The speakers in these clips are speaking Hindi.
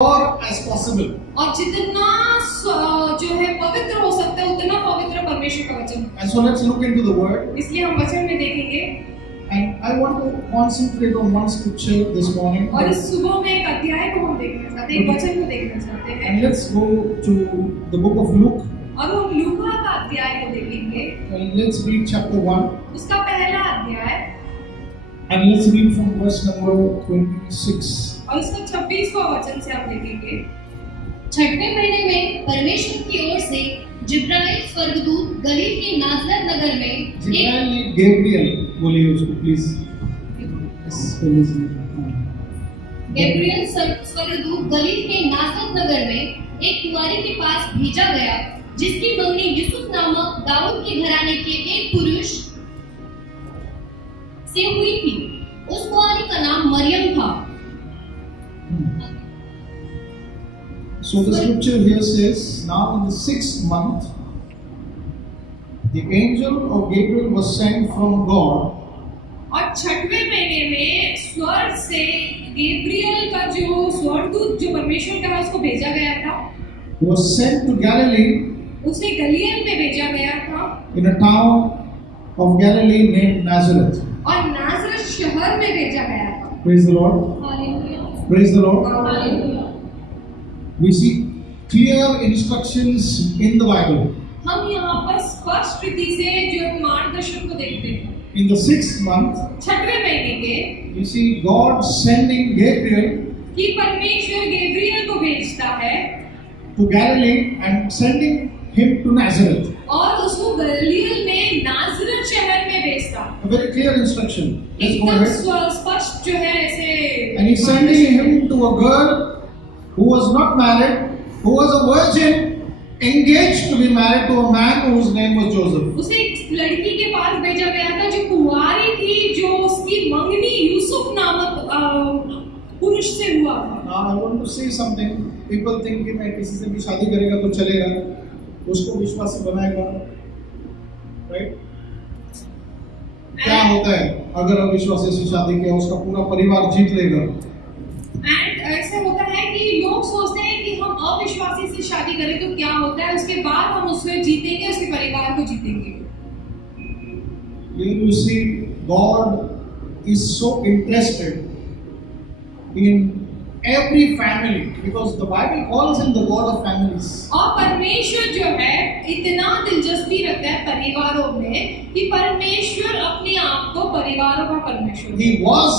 Or as possible. और जितना जो है पवित्र हो सकता है उतना पवित्र परमेश्वर का वचन। And so let's look into the word. इसलिए हम वचन में देखेंगे। And I want to concentrate on one scripture this morning. और इस सुबह में एक अध्याय को हम देखना चाहते हैं, एक वचन को देखना चाहते हैं। And let's go to the book of Luke. अब हम लूका का अध्याय को देखेंगे। And let's read chapter 1. उसका पहला अध्याय And let's read from verse number 26. और उसका 26वां वचन से हम देखेंगे। छठवें महीने में परमेश्वर की ओर से जिब्राइल स्वर्गदूत गलील के नाजरत नगर में जिब्राइल ने गैब्रियल बोलिए उसको प्लीज। गैब्रियल स्वर्गदूत गलील के नाजरत नगर में एक कुंवारी के पास भेजा गया जिसकी मंगनी यूसुफ नामक दाऊद के घराने के एक पुरुष से हुई थी। उस कुंवारी का नाम मरियम था। So the scripture here says, now in the 6th month, the angel of Gabriel was sent from God. और छठवें महीने में स्वर्ग से गैब्रियल का जो स्वर्गदूत जो परमेश्वर का है उसको भेजा गया था। Was sent to Galilee. उसे गलील में भेजा गया था। In a town of Galilee named Nazareth. और नाजरत शहर में भेजा गया था। Praise the Lord. Hallelujah. Praise the Lord. Hallelujah. We see clear instructions in the Bible. हम यहाँ पर स्पष्ट रीति से जो मार्गदर्शन को देखते हैं। In the 6th month, छठवें महीने के we see God sending Gabriel कि परमेश्वर गैब्रियल को भेजता है to Galilee and sending him to Nazareth. और उसको गलील में नाजरत शहर में भेजता है। A very clear instruction. Let's go एकदम ahead. स्पष्ट जो है ऐसे। And he's sending him to a girl who was not married, who was a virgin, engaged to be married to a man whose name was Joseph. उसे एक लड़की के पास भेजा गया था जो कुंवारी थी, जो उसकी मंगनी यूसुफ नामक पुरुष से हुआ था। Now I want to say something. People think कि मैं किसी से भी शादी करेगा तो चलेगा, उसको विश्वासी बनाएगा, right? क्या होता है अगर अविश्वासी से शादी किया, उसका पूरा परिवार जीत लेगा। एंड ऐसे होता है कि लोग सोचते हैं कि हम अविश्वासी से शादी करें तो क्या होता है, उसके बाद हम उसमें जीतेंगे, उसके परिवार को जीतेंगे। You see, God is so interested in every family because the Bible calls him the God of families. और परमेश्वर जो है इतना दिलचस्पी रखता है परिवारों में कि परमेश्वर अपने आप को परिवारों का परमेश्वर। He was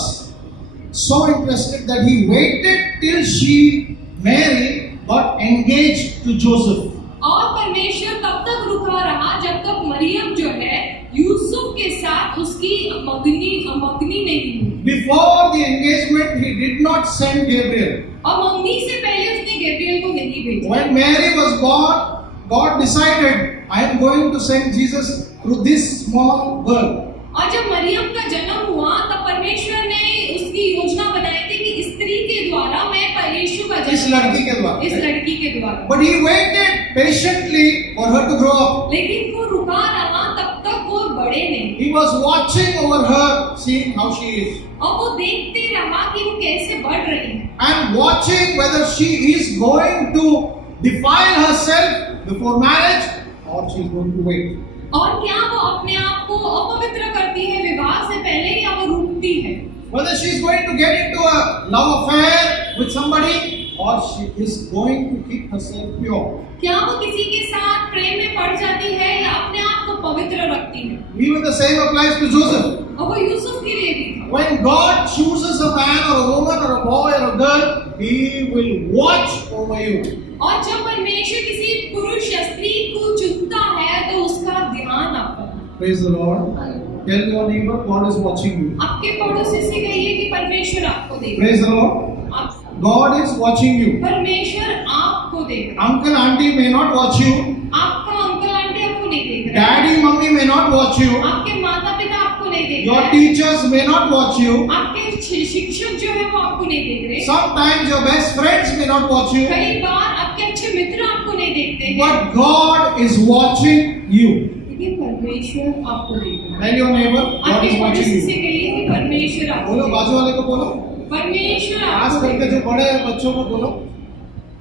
so interested that he waited till she married got engaged to Joseph. और परमेश्वर तब तक रुका रहा जब तक मरियम जो है यूसुफ के साथ उसकी मंगनी नहीं हुई। Before the engagement, he did not send Gabriel. और मंगनी से पहले उसने गैब्रियल को नहीं भेजा। When Mary was born, God decided, I am going to send Jesus through this small girl. और जब मरियम का जन्म हुआ तब परमेश्वर ने उसकी योजना बनाई थी कि स्त्री के द्वारा मैं यीशु का इस लड़की के द्वारा। इस लड़की के द्वारा। But he waited patiently for her to grow up. लेकिन वो रुका रहा तब तक वो बड़े नहीं। He was watching over her, seeing how she is, और वो देखते रहा कि वो कैसे बढ़ रही है। and watching whether she is going to defile herself before marriage or she is going to wait. और क्या वो अपने आप को अपवित्र करती है विवाह से पहले या वो रुकती है? Whether she is going to get into a love affair with somebody or she is going to keep herself pure. क्या वो किसी के साथ प्रेम में पड़ जाती है या अपने आप को पवित्र रखती है? Even the same applies to Joseph. और वो यूसुफ के लिए भी था। When God chooses a man or a woman or a boy or a girl, He will watch over you. और जब परमेश्वर किसी पुरुष या स्त्री को चुनता है तो उसका ध्यान आप करना। Praise the Lord. Tell your neighbor, God is watching you. आपके पड़ोसी से कहिए कि परमेश्वर आपको देख। Praise the Lord. God is watching you. परमेश्वर आपको देख। Uncle, auntie may not watch you. आपका अंकल आंटी आपको नहीं देख रहा। Daddy, mummy may not watch you. आपके माता पिता आपको नहीं देख Your रहे। teachers may not watch you. आपके शिक्षक जो है वो आपको नहीं देख रहे। Sometimes your best friends may not watch you. कई बार आपके अच्छे मित्र आपको नहीं देखते हैं। But God is watching you. लेकिन परमेश्वर आपको देख रहा है। Tell your neighbor, God आपके is watching पड़ोसी से you. कहिए कि परमेश्वर आपको बोलो, देख रहा है। बाजू वाले को बोलो, परमेश्वर खास आपको करके देख जो रहा है। बड़े बच्चों को बोलो,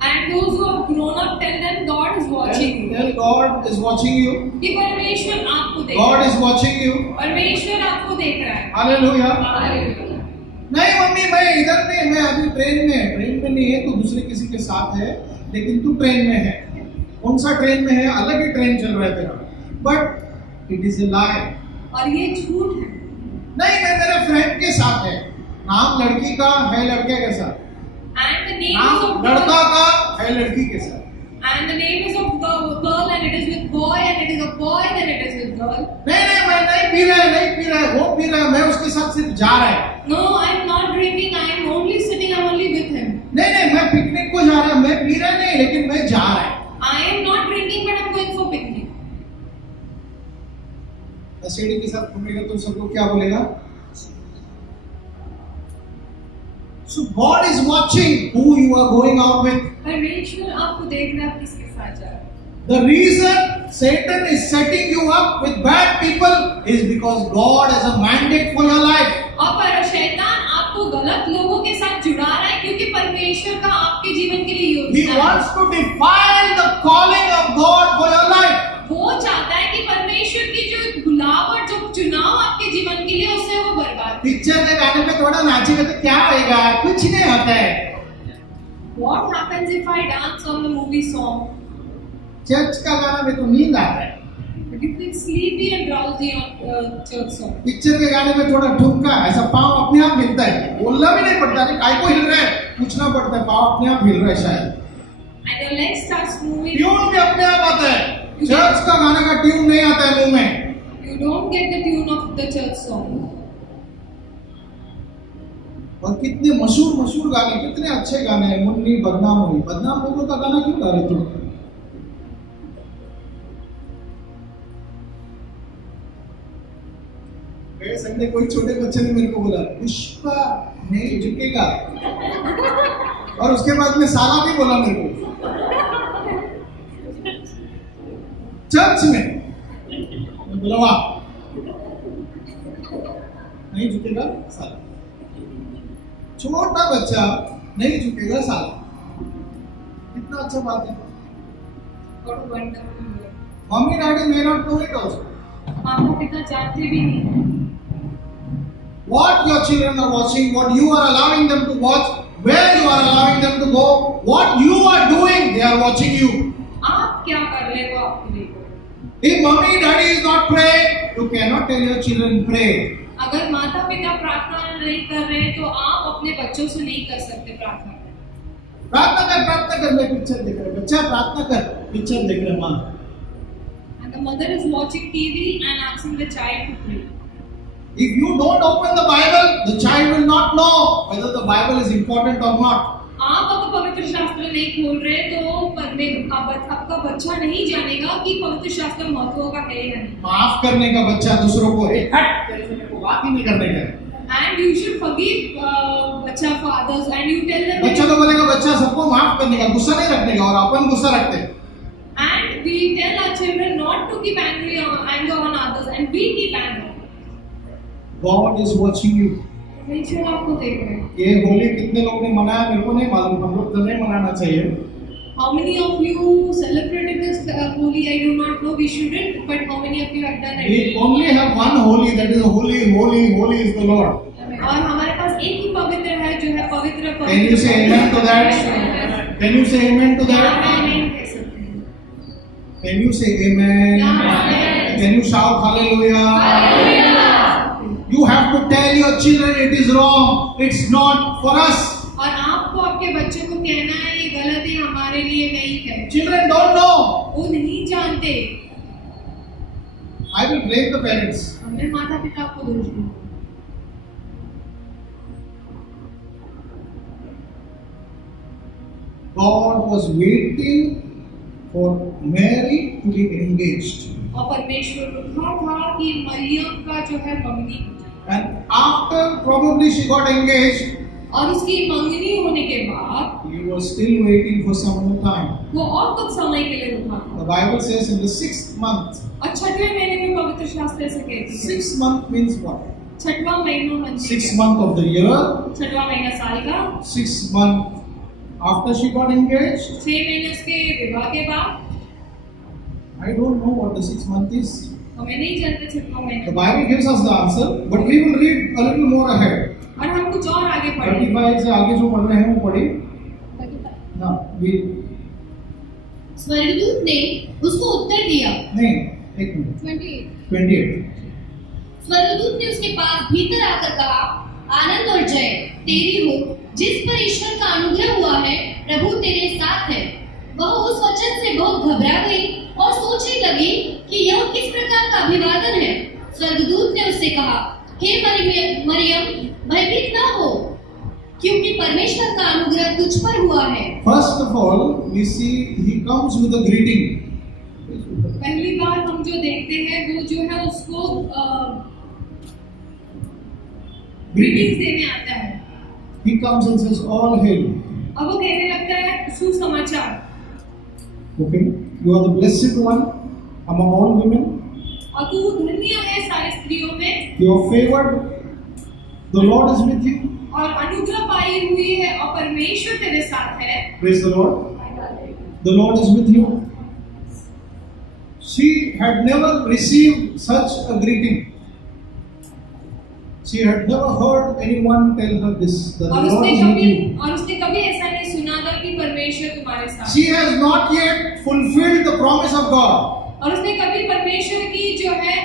And those who have grown up, tell them God is watching you. Tell God is watching you. कि परमेश्वर आपको देख God रहा is है. watching you. परमेश्वर आपको देख रहा है. Hallelujah. हालेलुया. नहीं मम्मी मैं इधर नहीं, मैं अभी ट्रेन में नहीं है, तो दूसरे किसी के साथ है, लेकिन तू ट्रेन में है. कौन सा ट्रेन में है? अलग ही ट्रेन चल रहा है तेरा. बट इट इज ए लाई. और ये झूठ है. नहीं मैं मेरे फ्रेंड के साथ है. नाम लड़की का है लड़के के साथ. And the name is नाम of लड़का girl. का है लड़की के साथ. And the name is of girl and it is with boy and it is of boy and it is with girl. नहीं मैं नहीं पी रहा है, वो पी रहा है, मैं उसके साथ सिर्फ जा रहा है. No, I am not drinking. I am only sitting. I am only with him. नहीं मैं पिकनिक को जा रहा हूँ, मैं पी रहा नहीं, लेकिन मैं जा रहा है. I am not drinking, but I am going for picnic. नशेड़ी के साथ घूमेगा तो सब लोग क्या बोलेगा? So God is watching who you are going out with. परमेश्वर आपको देख रहा है आप किसके साथ जा रहे हैं. The reason Satan is setting you up with bad people is because God has a mandate for your life. और पर शैतान आपको गलत लोगों के साथ जुड़ा रहा है क्योंकि परमेश्वर का आपके जीवन के लिए He योजना है. wants to defile the calling of God for your life. वो चाहता है कि परमेश्वर की जो गुलाब और जो चुनाव आपके जीवन के लिए उससे वो बर्बाद. पिक्चर के गाने पे थोड़ा नाचेगा तो क्या होएगा? कुछ नहीं होता है. What happens if I dance on the movie song? Church का गाना में तो नींद आता है. But you feel sleepy and drowsy on church song. Picture के गाने में थोड़ा ठुमका, ऐसा पाँव अपने आप हिलता है. बोलना भी नहीं पड़ता, अरे काय को हिल रहा है पूछना पड़ता है, पाँव अपने आप हिल रहा है शायद. And your leg starts moving. Tune भी अपने आप आता है. चर्च का गाने का ट्यून नहीं आता है मुंह में. You don't get the tune of the church song. और कितने मशहूर गाने, कितने अच्छे गाने हैं. मुन्नी बदनाम हुई, बदनाम लोगों का गाना क्यों गा रहे तुम? गए संडे कोई छोटे बच्चे ने मेरे को बोला पुष्पा नहीं झुकेगा, और उसके बाद में साला भी बोला मेरे को चर्च में. मैं बोला वाह, नहीं झुकेगा साला. छोटा बच्चा नहीं झुकेगा साला, कितना अच्छा बात है. What a wonderful word. Mummy daddy may not know it also. माता पिता जानते भी नहीं. What your children are watching, what you are allowing them to watch, where you are allowing them to go, what you are doing, they are watching you. आप क्या कर रहे हो आपको देखो. If mommy daddy is not praying, you cannot tell your children pray. अगर माता पिता प्रार्थना नहीं कर रहे हैं तो आप अपने बच्चों से नहीं कर सकते प्रार्थना. प्रार्थना कर, मैं पिक्चर देख रहा. बच्चा प्रार्थना कर, पिक्चर देख रहा. माँ. And the mother is watching TV and asking the child to pray. If you don't open the Bible, the child will not know whether the Bible is important or not. आप अगर पवित्र शास्त्र नहीं खोल रहे तो आपका बच्चा नहीं जानेगा कि पवित्र शास्त्र महत्व का है या नहीं. माफ करने का बच्चा दूसरों को, हट तेरे से मेरे को बात ही नहीं करने का. And you should forgive बच्चा for others and you tell them. बच्चा तो बोलेगा बच्चा सबको माफ करने का, गुस्सा नहीं रखने का, और अपन गुस्सा रखते हैं. And we tell our children not to keep anger on others and we keep anger. God is watching you. परमेश्वर आपको देख रहे हैं. ये होली कितने लोग ने मनाया मेरे को नहीं मालूम, हम लोग तो नहीं मनाना चाहिए. How many of you celebrated this Holi? I do not know. We shouldn't. But how many of you have done it? We only have one holy, that is holy, holy, holy is the Lord. और हमारे पास एक ही पवित्र है जो है पवित्र. Can you say amen to that? Can you say amen to that? Amen कह सकते हैं. Can you say amen? Amen. Can you shout hallelujah? Hallelujah. You have to tell your children it is wrong. It's not for us. और आपको आपके बच्चों को कहना है ये गलत है, हमारे लिए नहीं है. Children don't know. वो नहीं जानते. I will blame the parents. हमने माता पिता को दोष दिया. God was waiting for Mary to be engaged. और परमेश्वर रुका था कि मरियम का जो है मंगनी. And after probably she got engaged, और उसकी मंगनी होने के बाद he was still waiting for some more time. वो और कुछ समय के लिए रुका. The Bible says in the 6th month. और छठवें महीने में पवित्र शास्त्र ऐसे कहती है. 6th month means what? छठवां महीना. 6th month of the year. छठवां महीना साल का. 6th month After she got engaged, 6 महीने उसके विवाह के बाद, I don't know what the 6 month is. हमें नहीं जानते 6 The महीने, Bible gives us the answer, but we will read a little more ahead. और हम कुछ और आगे पढ़ेंगे। 35 से आगे जो पढ़ रहे हैं वो पढ़िए ना। भी स्वर्गदूत ने उसको उत्तर दिया। नहीं, एक मिनट, 28। स्वर्गदूत ने उसके पास भीतर आकर कहा, आनंद और जय तेरी हो, जिस पर ईश्वर का अनुग्रह हुआ है, प्रभु तेरे साथ है। वह उस वचन से बहुत घबरा गई और सोचने लगी कि यह किस प्रकार का अभिवादन है। स्वर्गदूत ने उससे कहा, हे मरियम, भयभीत न हो, क्योंकि परमेश्वर का अनुग्रह तुझ पर हुआ है। First of all, we see he comes with a greeting. पहली बार हम जो देखते हैं वो जो है उसको ग्रीटिंग्स देने आता है। He comes and says, "All hail." अब वो कहने लगता है सुसमाचार। Okay, you are the blessed one among all women. और तू धन्य है सारी स्त्रियों में, You are favored. The Lord is with you. और अनुग्रह पाई हुई है और परमेश्वर तेरे साथ है। Praise the Lord. The Lord is with you. She had never received such a greeting. She had never heard anyone tell her this, that the Lord is with you. और उसने कभी ऐसा नहीं सुना था कि परमेश्वर तुम्हारे साथ। She has not yet fulfilled the promise of God. और उसने कभी परमेश्वर की जो है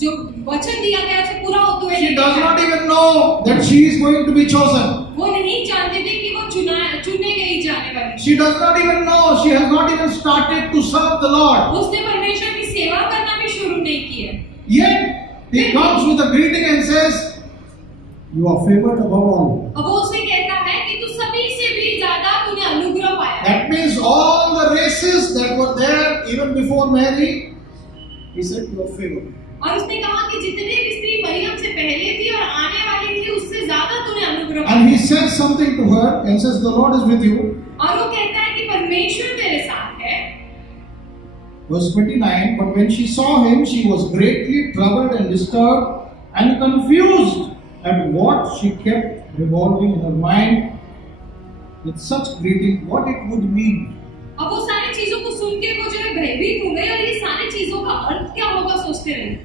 जो वचन दिया गया उसे पूरा होते हुए She नहीं does देखा। not even know that she is going to be chosen. वो नहीं जानती थी कि वो चुने गई जाने वाली। She does not even know. She has not even started to serve the Lord. उसने परमेश्वर की सेवा करना भी शुरू नहीं किया। Yet he comes with a greeting and says, "You are favored above all." अब वो उसे कहता है कि तू सभी से भी ज्यादा तूने अनुग्रह पाया है। That means all the races that were there even before Mary, he said, "You are favored." और उसने कहा कि जितने भी स्त्री मरियम से पहले थी और आने वाली थी उससे ज्यादा तूने अनुग्रह पाया। And he says something to her and says, "The Lord is with you." और वो कहता है कि परमेश्वर तेरे साथ है। Verse 29, but when she saw him, she was greatly troubled and disturbed and confused at what she kept revolving in her mind with such greeting, what it would mean. अब वो सारी चीजों को सुन के वो जो है भयभीत हो गई और ये सारी चीजों का अर्थ क्या होगा सोचते रही।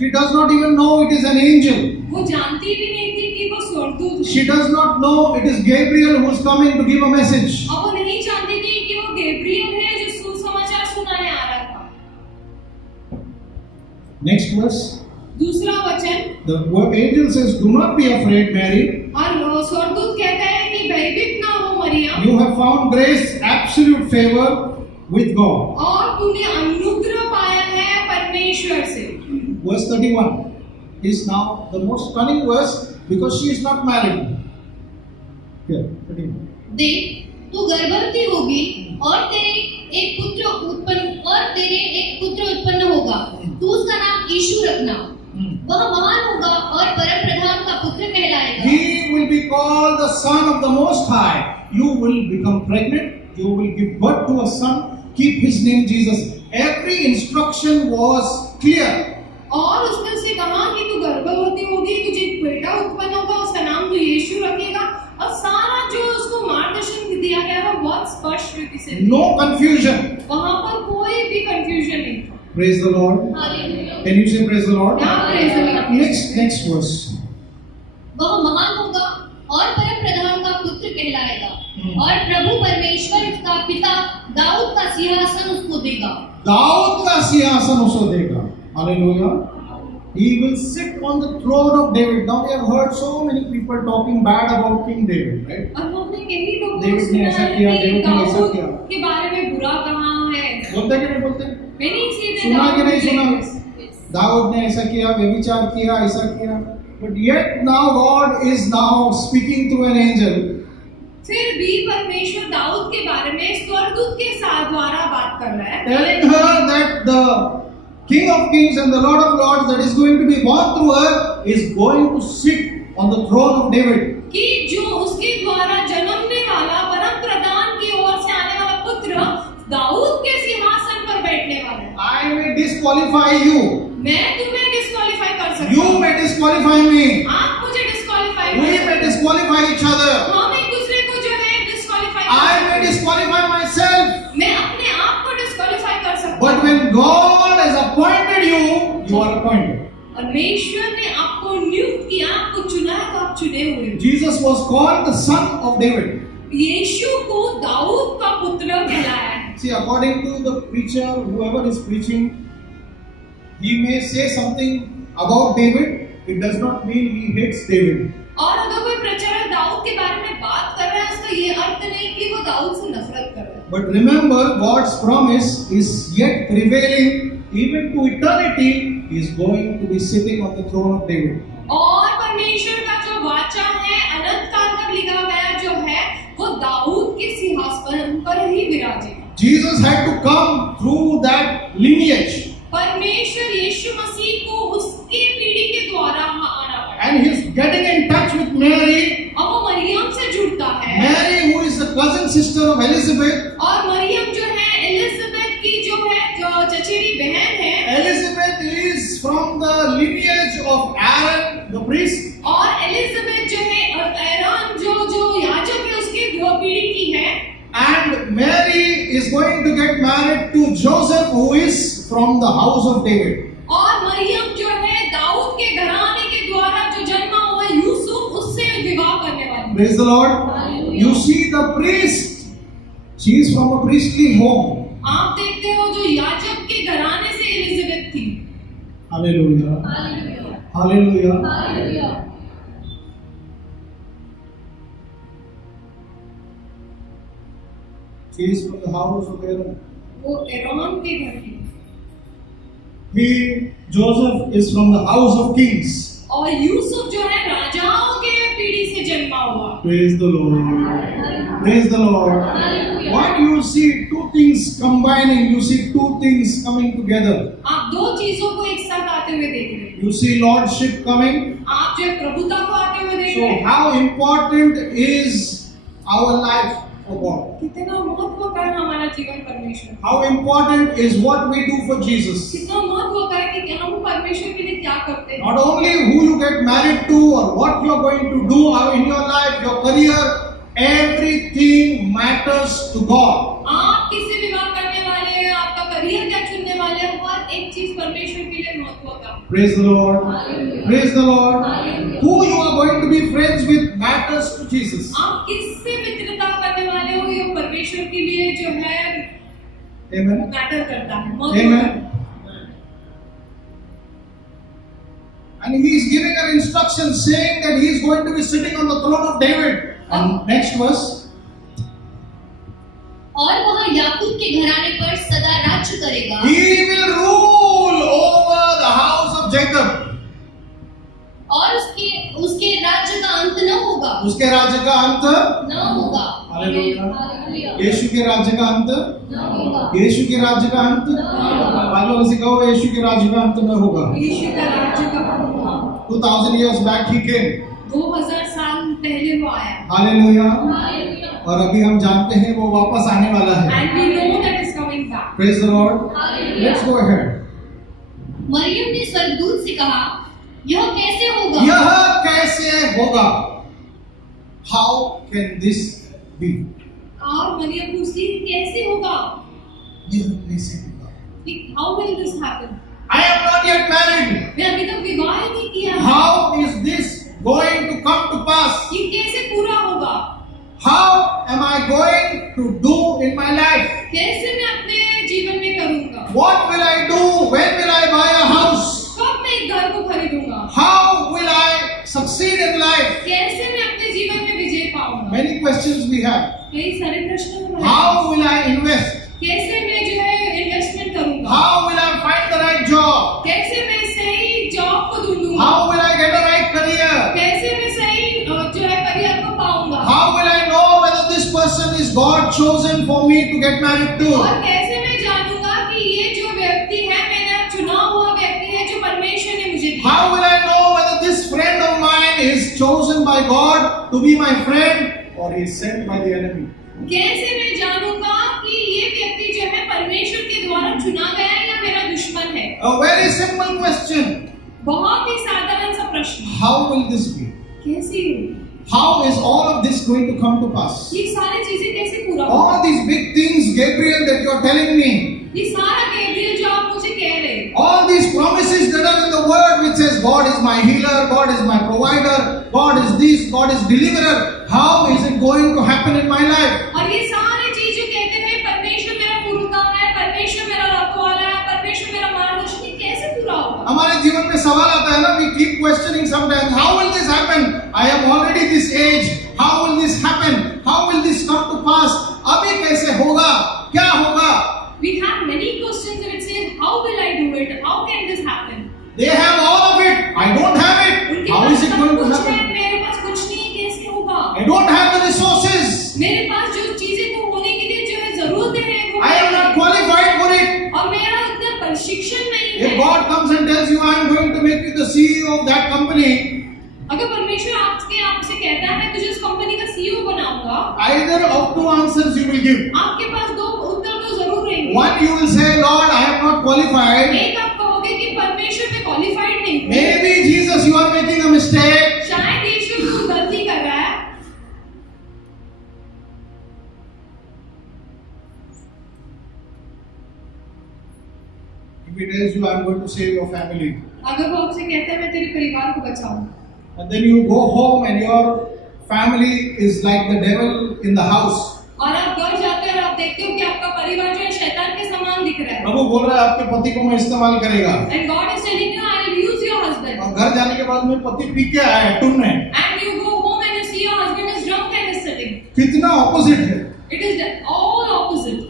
She does not even know it is an angel. वो जानती भी नहीं थी कि वो स्वर्गदूत She does not know it is Gabriel who is coming to give a message. अब वो नहीं जानती थी कि वो गैब्रियल है जो सुसमाचार सुनाने आ रहा था। Next verse. दूसरा वचन, The angel says, "Do not be afraid, Mary. और स्वर्गदूत कहता है कि भयभीत ना हो Maryam, You have found grace, absolute favor with God." और तूने अनुग्रह पाया है परमेश्वर से। Verse 31 is now the most stunning verse because she is not married. Here, 31. देख, तू गर्भवती होगी और तेरे एक पुत्र उत्पन्न होगा। तू उसका नाम यीशु रखना। वह महान होगा और परम प्रधान का पुत्र कहलाएगा। He will be called the Son of the Most High. You will become pregnant. You will give birth to a son. Keep his name Jesus. Every instruction was clear. और उसने उससे कहा कि तू गर्भवती होगी, तुझे एक बेटा उत्पन्न होगा, उसका नाम तू यीशु रखेगा। और सारा जो उसको मार्गदर्शन दिया गया है बहुत स्पष्ट रीति से। No confusion. वहां पर कोई भी कंफ्यूजन नहीं था। Praise the Lord. Hallelujah. Can you say praise the Lord? Yeah, praise the Lord. Next verse. वह महान होगा और परम प्रधान का पुत्र कहलाएगा और प्रभु परमेश्वर उसका पिता दाऊद का सिंहासन उसको देगा। दाऊद का सिंहासन उसको देगा। Hallelujah. He will sit on the throne of David. Now we have heard so many people talking bad about King David, right? और हमने कई लोगों को डेविड ने ऐसा किया, डेविड ने ऐसा किया। के बारे में बुरा कहा है। बोलते कि नहीं बोलते? Many say that सुना कि नहीं सुना? Yes. दाऊद ने ऐसा किया, व्यभिचार किया, ऐसा किया. But yet now God is now speaking through an angel. फिर भी परमेश्वर दाऊद के बारे में स्वर्गदूत के साथ द्वारा बात कर रहा है। Telling her that the King of Kings and the Lord of Lords that is going to be born through her is going to sit on the throne of David. कि जो उसके द्वारा जन्मने वाला परम प्रधान की ओर से आने वाला पुत्र दाऊद के सिंहासन पर बैठने वाला है। I may disqualify you. मैं तुम्हें डिस्क्वालीफाई कर सकता You हूँ। may disqualify me. आप मुझे disqualify We may disqualify each other. हम एक दूसरे को जो है disqualify I may disqualify myself. मैं अपने आप को डिस्क्वालीफाई कर सकता हूँ। But when God has appointed you, you are appointed. परमेश्वर ने आपको नियुक्त किया, आपको चुना है, तो आप चुने हुए हो। Jesus was called the son of David. यीशु को दाऊद का पुत्र कहलाया है। See, according to the preacher, whoever is preaching, he may say something about David. It does not mean he hates David. और अगर कोई प्रचारक दाऊद के बारे में बात कर रहा है, उसका ये अर्थ नहीं कि वो दाऊद से नफरत कर रहा है। But remember, God's promise is yet prevailing. Even to eternity, he is going to be sitting on the throne of David. और परमेश्वर का जो वाचा है, अनंत काल तक लिखा गया जो है, वो दाऊद के सिंहासन पर ही विराजेगा। Jesus had to come through that lineage. परमेश्वर यीशु मसीह को उसकी पीढ़ी के द्वारा आना पड़ा। And he's getting in touch with Mary. अब वो मरियम से जुड़ता है। Mary, who is the cousin sister of Elizabeth. और मरियम जो है एलिजाबेथ की जो चचेरी बहन है। Elizabeth is from the lineage of Aaron, the priest. और एलिजाबेथ जो है एरन जो याजक है उसके दो पीढ़ी की है। And Mary is going to get married to Joseph, who is from the house of David. और मरियम जो है दाऊद के घराने के द्वारा जो जन्मा हुआ यूसुफ, उससे विवाह करने वाली। Praise the Lord. You see the priest. She is from a priestly home. आप देखते हो जो याजक के घराने से एलिजाबेथ थी। Hallelujah. Hallelujah Hallelujah. Hallelujah She is from the house of Aaron. वो एरोन के घर की। Joseph is from the house of kings. और यूसुफ जो है राजाओं के पीढ़ी से जन्मा हुआ। Praise the Lord. Praise the Lord. Hallelujah What you see, two things combining. You see two things coming together. आप दो चीजों को एक साथ आते हुए देख रहे हैं। You see lordship coming. आप जो है प्रभुता को आते हुए देख So रहे हैं। how important is our life for God? कितना महत्व का है हमारा जीवन परमेश्वर। How important is what we do for Jesus? कितना महत्व का है कि हम परमेश्वर के लिए क्या करते हैं। Not only who you get married to or what you are going to do in your life, your career, everything matters to God. आप किसे विवाह करने वाले हैं, आपका करियर क्या चुनने वाले हैं, हर एक चीज परमेश्वर के लिए महत्व का। Praise the Lord. Hallelujah Praise the Lord. Hallelujah. Who you are going to be friends with matters to Jesus. आप किससे मित्रता करने वाले हो, ये परमेश्वर के लिए जो है Amen. मैटर करता है, महत्व Amen. करता है। And he is giving an instruction saying that he is going to be sitting on the throne of David. And next verse. और वह याकूब के घराने पर सदा राज्य करेगा He will rule over the house of Jacob. और उसके राज्य का अंत न होगा उसके राज्य का अंत न होगा हालेलुया। हालेलुया यीशु के राज्य का अंत न होगा यीशु के राज्य का अंत बाइबल से कहो यीशु के राज्य का अंत न होगा। यीशु का राज्य का 2000 years back he came. 2000 साल पहले वो आया। हालेलुया। हालेलुया और अभी हम जानते हैं वो वापस आने वाला है। And we know that is coming back. Praise the Lord. Hallelujah Let's go ahead. Mariam ने स्वर्गदूत से कहा यह कैसे होगा यह कैसे होगा? How can this be? और मरियम पूछती कैसे होगा? यह कैसे होगा? How will this happen? I am not yet married. मैं अभी तक विवाह ही नहीं किया है। How is this going to come to pass? ये कैसे पूरा होगा? How am I going to do in my life? कैसे मैं अपने जीवन में करूंगा? What will I do? When will I buy a house? कब मैं एक घर को खरीदूंगा? How will I succeed in life? कैसे मैं अपने जीवन में विजय पाऊंगा? Many questions we have. कई सारे प्रश्न हमारे How pass. will I invest? कैसे मैं जो है इन्वेस्टमेंट करूंगा? How will I find the right job? कैसे मैं सही जॉब को ढूंढूंगा? How will I get a right career? कैसे मैं सही जो है करियर को पाऊंगा? How will I know whether this person is God chosen for me to get married to? और कैसे मैं जानूंगा कि ये जो व्यक्ति है मेरा चुना हुआ व्यक्ति है जो परमेश्वर ने मुझे दिया? How will I know whether this friend of mine is chosen by God to be my friend or is sent by the enemy? कैसे मैं जानूंगा कि ये व्यक्ति जो है परमेश्वर के द्वारा चुना गया है या मेरा दुश्मन है? A very simple question. बहुत ही साधारण सा प्रश्न। How will this be? कैसे होगी? How is all of this going to come to pass? ये सारी चीजें कैसे पूरा होगा? All these big things, Gabriel, that you are telling me, ये सारा गैब्रियल जो आप मुझे कह रहे हैं, all these promises that are in the word which says God is my healer, God is my provider, God is this, God is deliverer, how is it going to happen in my life? और ये सारी चीज जो कहते हैं परमेश्वर मेरा पूर्वता है, परमेश्वर मेरा रखवाला है, परमेश्वर मेरा मार्गदर्शन, ये कैसे पूरा होगा? हमारे जीवन में सवाल आता है ना, we keep questioning sometimes, how will this happen? I am already this age, how will this happen? How will this come to pass? अभी कैसे होगा? क्या होगा? We have many questions that say, how will I do it? How can this happen? They have all of it. I don't have it. उनके How पास is it सब going to कुछ happen? है, मेरे पास कुछ नहीं है, कैसे होगा? I don't have the resources. मेरे पास जो चीजें को होने के लिए जो है जरूरतें हैं वो I am not qualified for it. और मेरा उतना प्रशिक्षण नहीं If है। God comes and tells you, I am going to make you the CEO of that company, अगर परमेश्वर आपसे कहता है तुझे उस कंपनी का सीईओ बनाऊंगा, either of two answers you will give. आपके पास दो उत्तर तो जरूर रहेंगे। One, you will say, Lord, I am not qualified. एक आप कहोगे कि परमेश्वर मैं क्वालिफाइड नहीं हूँ। Maybe Jesus, you are making a mistake. शायद यीशु तू गलती कर रहा है। If he tells you, I am going to save your family, अगर वो आपसे कहता है मैं तेरे परिवार को बचाऊं, and then you go home and your family is like the devil in the house. और आप घर जाते हो और आप देखते हो कि आपका परिवार जो है शैतान के समान दिख रहा है। प्रभु बोल रहा है आपके पति को मैं इस्तेमाल करेगा, And God is telling you, I will use your husband. और घर जाने के बाद में पति पी के आया है टून में। And you go home and you see your husband is drunk and is sitting. कितना ऑपोजिट है। It is all opposite.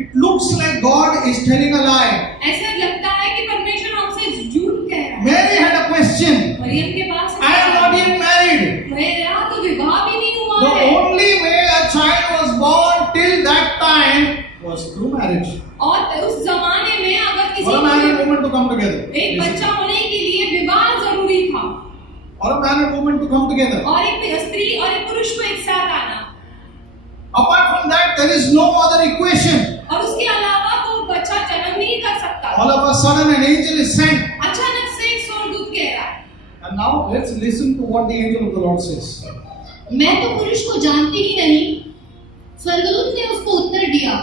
It looks like God is telling a lie. ऐसा लगता है कि परमेश्वर हमसे झूठ कह रहा है। Mary had a question. Maryam के पास I am not yet married. मेरा तो विवाह भी नहीं हुआ The है। only way a child was born till that time was through marriage. और उस जमाने में अगर किसी For a man and woman to come together. एक बच्चा होने के लिए विवाह जरूरी था। For a man and woman to come together. और एक स्त्री और एक पुरुष को एक साथ आना। Apart from that, there is no other equation. और उसके अलावा वो बच्चा जन्म नहीं कर सकता। All of a sudden, an angel is sent. अचानक से एक स्वर्गदूत कह रहा है। And now let's listen to what the angel of the Lord says. मैं तो पुरुष को जानती ही नहीं। स्वर्गदूत ने उसको उत्तर दिया,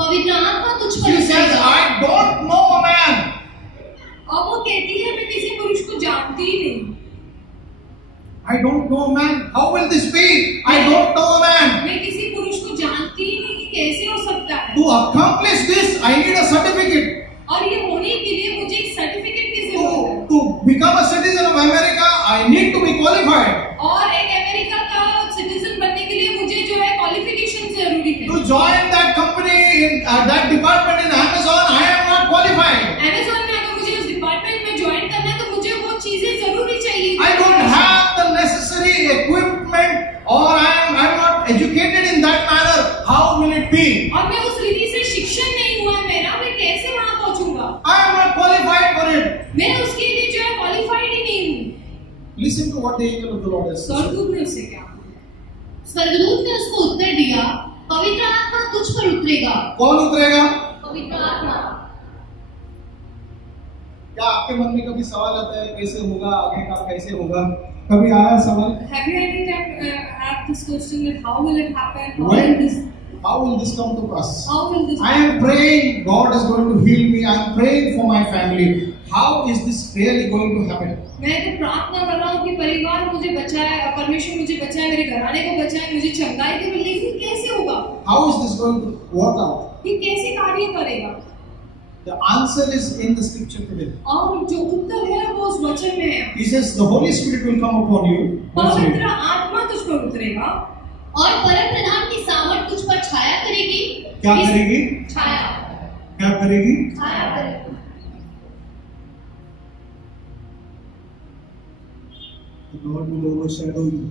पवित्र आत्मा तुझ पर She says, उतरेगा। I don't know a man. और वो कहती है मैं किसी पुरुष को जानती ही नहीं। I don't know a man. How will this be? I don't know a man. मैं किसी पुरुष को जानती ही नहीं कि कैसे हो सकता है। To accomplish this, I need a certificate. और ये होने के लिए मुझे एक सर्टिफिकेट की जरूरत है। To become a citizen of America, I need to be qualified. और एक अमेरिका का सिटीजन बनने के लिए मुझे जो है क्वालिफिकेशन जरूरी है। To join that company in that department in Amazon, I am not qualified. Amazon में अगर मुझे उस डिपार्टमेंट में ज्वाइन करना है तो मुझे वो चीजें जरूरी चाहिए। I don't have the necessary equipment, or I'm not educated in that manner. How will it be? और मैं उस रीति से शिक्षण नहीं हुआ है मेरा, मैं कैसे वहां पहुंचूंगा? I am not qualified for it. मैं उसके लिए जो है क्वालिफाइड ही नहीं हूँ। Listen to what the angel of the Lord has said. स्वर्गदूत ने उससे क्या कहा? स्वर्गदूत ने उसको उत्तर दिया, पवित्र आत्मा तुझ पर उतरेगा। कौन उतरेगा? पवित्र आत्मा। क्या आपके मन में कभी सवाल आता है कैसे होगा, आगे का कैसे होगा? कभी आया सवाल? Have you any time asked this question that how will it happen? How will this come to pass? How will this I am praying God is going to heal me. I am praying for my family. How is this really going to happen? मैं तो प्रार्थना कर रहा हूँ कि परिवार मुझे बचाए, परमेश्वर मुझे बचाए, मेरे घराने को बचाए, मुझे चंगाई दे, लेकिन कैसे होगा? How is this going to work out? ये कैसे कार्य करेगा? The answer is in the scripture today. और जो उत्तर है वो उस वचन में है। He says the Holy Spirit will come upon you. पवित्र आत्मा तुझ पर उतरेगा और परमप्रधान की सामर्थ तुझ पर छाया करेगी। क्या करेगी? छाया। क्या करेगी? छाया करेगी। The Lord will overshadow you.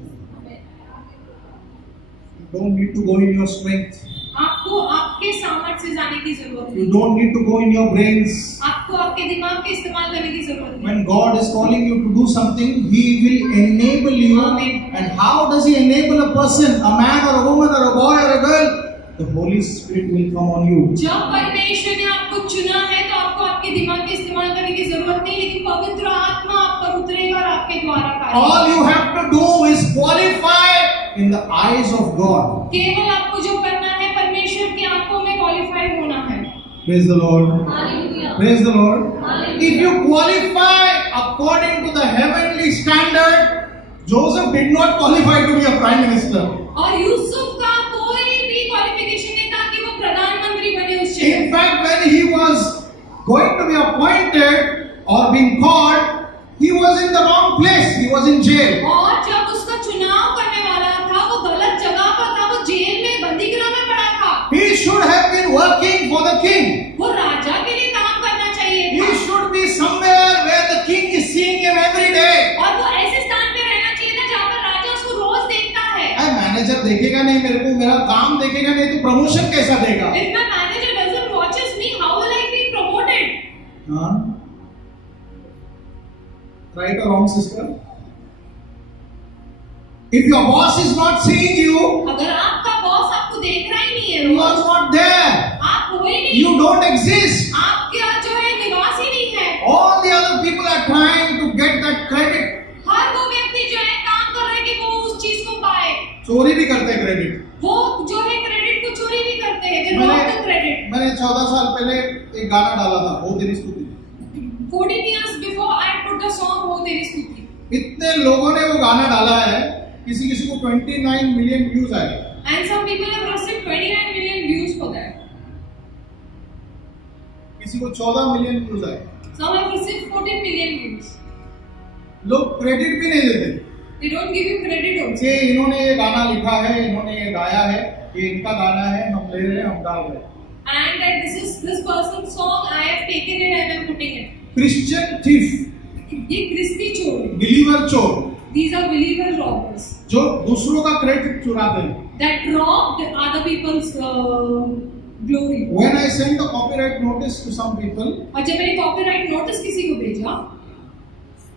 You don't need to go in your strength. आपको आपके सामर्थ्य से जाने की जरूरत You नहीं। don't need to go in your brains. आपको आपके दिमाग के इस्तेमाल करने की जरूरत नहीं। When God is calling you to do something, He will enable you. Amen. And how does He enable a person, a man or a woman or a boy or a girl? The Holy Spirit will come on you. जब परमेश्वर ने आपको चुना है तो आपको आपके दिमाग के इस्तेमाल करने की जरूरत नहीं, लेकिन पवित्र आत्मा आप पर उतरेगा और आपके द्वारा कार्य All you have to do is qualify in the eyes of God. केवल आपको जो करना है परमेश्वर की आंखों में क्वालिफाइड होना है। Praise the Lord. Hallelujah Praise the Lord. Hallelujah. If you qualify according to the heavenly standard, Joseph did not qualify to be a prime minister. और यूसुफ का कोई भी क्वालिफिकेशन नहीं था कि वो प्रधानमंत्री बने उस जगह। In fact, when he was going to be appointed or being called, he was in the wrong place. He was in jail. और जब उसका चुनाव करने वाला था वो गलत जगह पर था, वो जेल में बंदीगृह में पड़ा था। He should have been working for the king. वो राजा के लिए काम करना चाहिए He था should be somewhere where the king is seeing him every day. और वो ऐसे स्थान पे रहना चाहिए था जहाँ पर राजा उसको रोज देखता है। मैनेजर देखेगा नहीं मेरे को, मेरा काम देखेगा नहीं तो प्रमोशन कैसा देगा? If my manager doesn't watches me, how will I be promoted? हाँ? Right or wrong, sister? If your boss is not seeing you, अगर आपका बॉस आपको देख रहा ही नहीं है you rose, are not there. आप कोई नहीं, You don't exist. आपका जो है निवास ही नहीं है। All the other people are trying to get that credit. हर वो व्यक्ति जो है काम कर रहा है कि वो उस चीज को पाए। चोरी भी करते हैं क्रेडिट। वो जो है क्रेडिट को चोरी भी करते हैं। They rob the credit. मैंने 14 साल पहले एक गाना डाला था, वो तेरी स्तुति। 14 years before I put a song हो तेरी स्तुति। इतने लोगों ने वो गाना डाला है, किसी किसी को 29 मिलियन व्यूज आए। And some people have received 29 million views for that. किसी को 14 मिलियन व्यूज आए। Some have received 14 million views. लोग क्रेडिट भी नहीं देते They don't give you credit also. कि इन्होंने ये गाना लिखा है, इन्होंने ये गाया है, ये इनका गाना है, हम ले रहे हैं, हम डाल रहे हैं। And that this person's song, I have taken it and I'm putting it. Christian thief, ये क्रिस्ती चोर है। बिलीवर चोर, These are believer robbers जो दूसरों का क्रेडिट चुराते हैं। that robbed other people's glory. When I sent a copyright notice to some people, और जब मैंने कॉपीराइट नोटिस किसी को भेजा,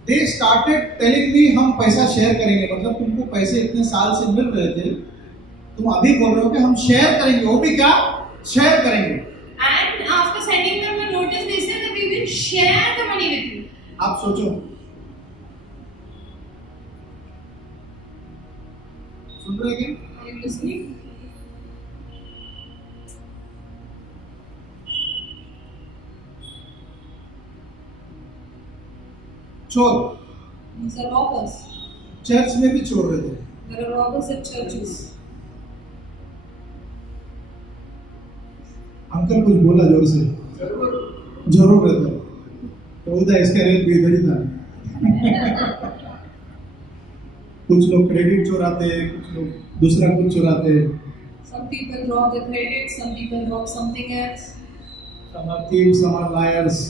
they started telling me हम पैसा शेयर करेंगे, मतलब तुमको पैसे इतने साल से मिल रहे थे, तुम अभी बोल रहे हो कि हम शेयर करेंगे, वो भी क्या शेयर करेंगे। and after sending them a notice, they said that we will share the money with you. आप सोचो, सुन रहे हैं कि Are you listening? चोर These are robbers. चर्च में भी चोर रहते हैं। There are robbers at churches. Uncle कुछ बोला जोर से, जरूर रहता है, तो उधर इसका रेट भी इधर ही था। कुछ लोग क्रेडिट चुराते हैं, कुछ लोग दूसरा कुछ चुराते हैं। Some people rob the credit, some people rob something else. Some are thieves, some are liars.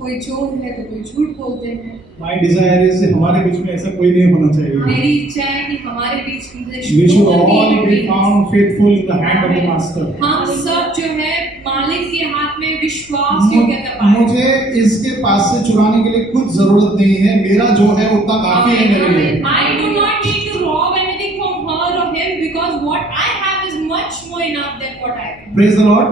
कोई चोर है तो कोई झूठ बोलते हैं। My desire is हमारे बीच में ऐसा कोई नहीं होना चाहिए। मेरी इच्छा है कि हमारे बीच में We should all be found faithful in the hand of the master. हम सब जो है मालिक के हाथ में विश्वास योग्यता पाएं। मुझे इसके पास से चुराने के लिए कुछ जरूरत नहीं है, मेरा जो है उतना काफी है मेरे लिए। I do not need to rob anything from her or him because what I have is much more enough than what I have. Praise the Lord.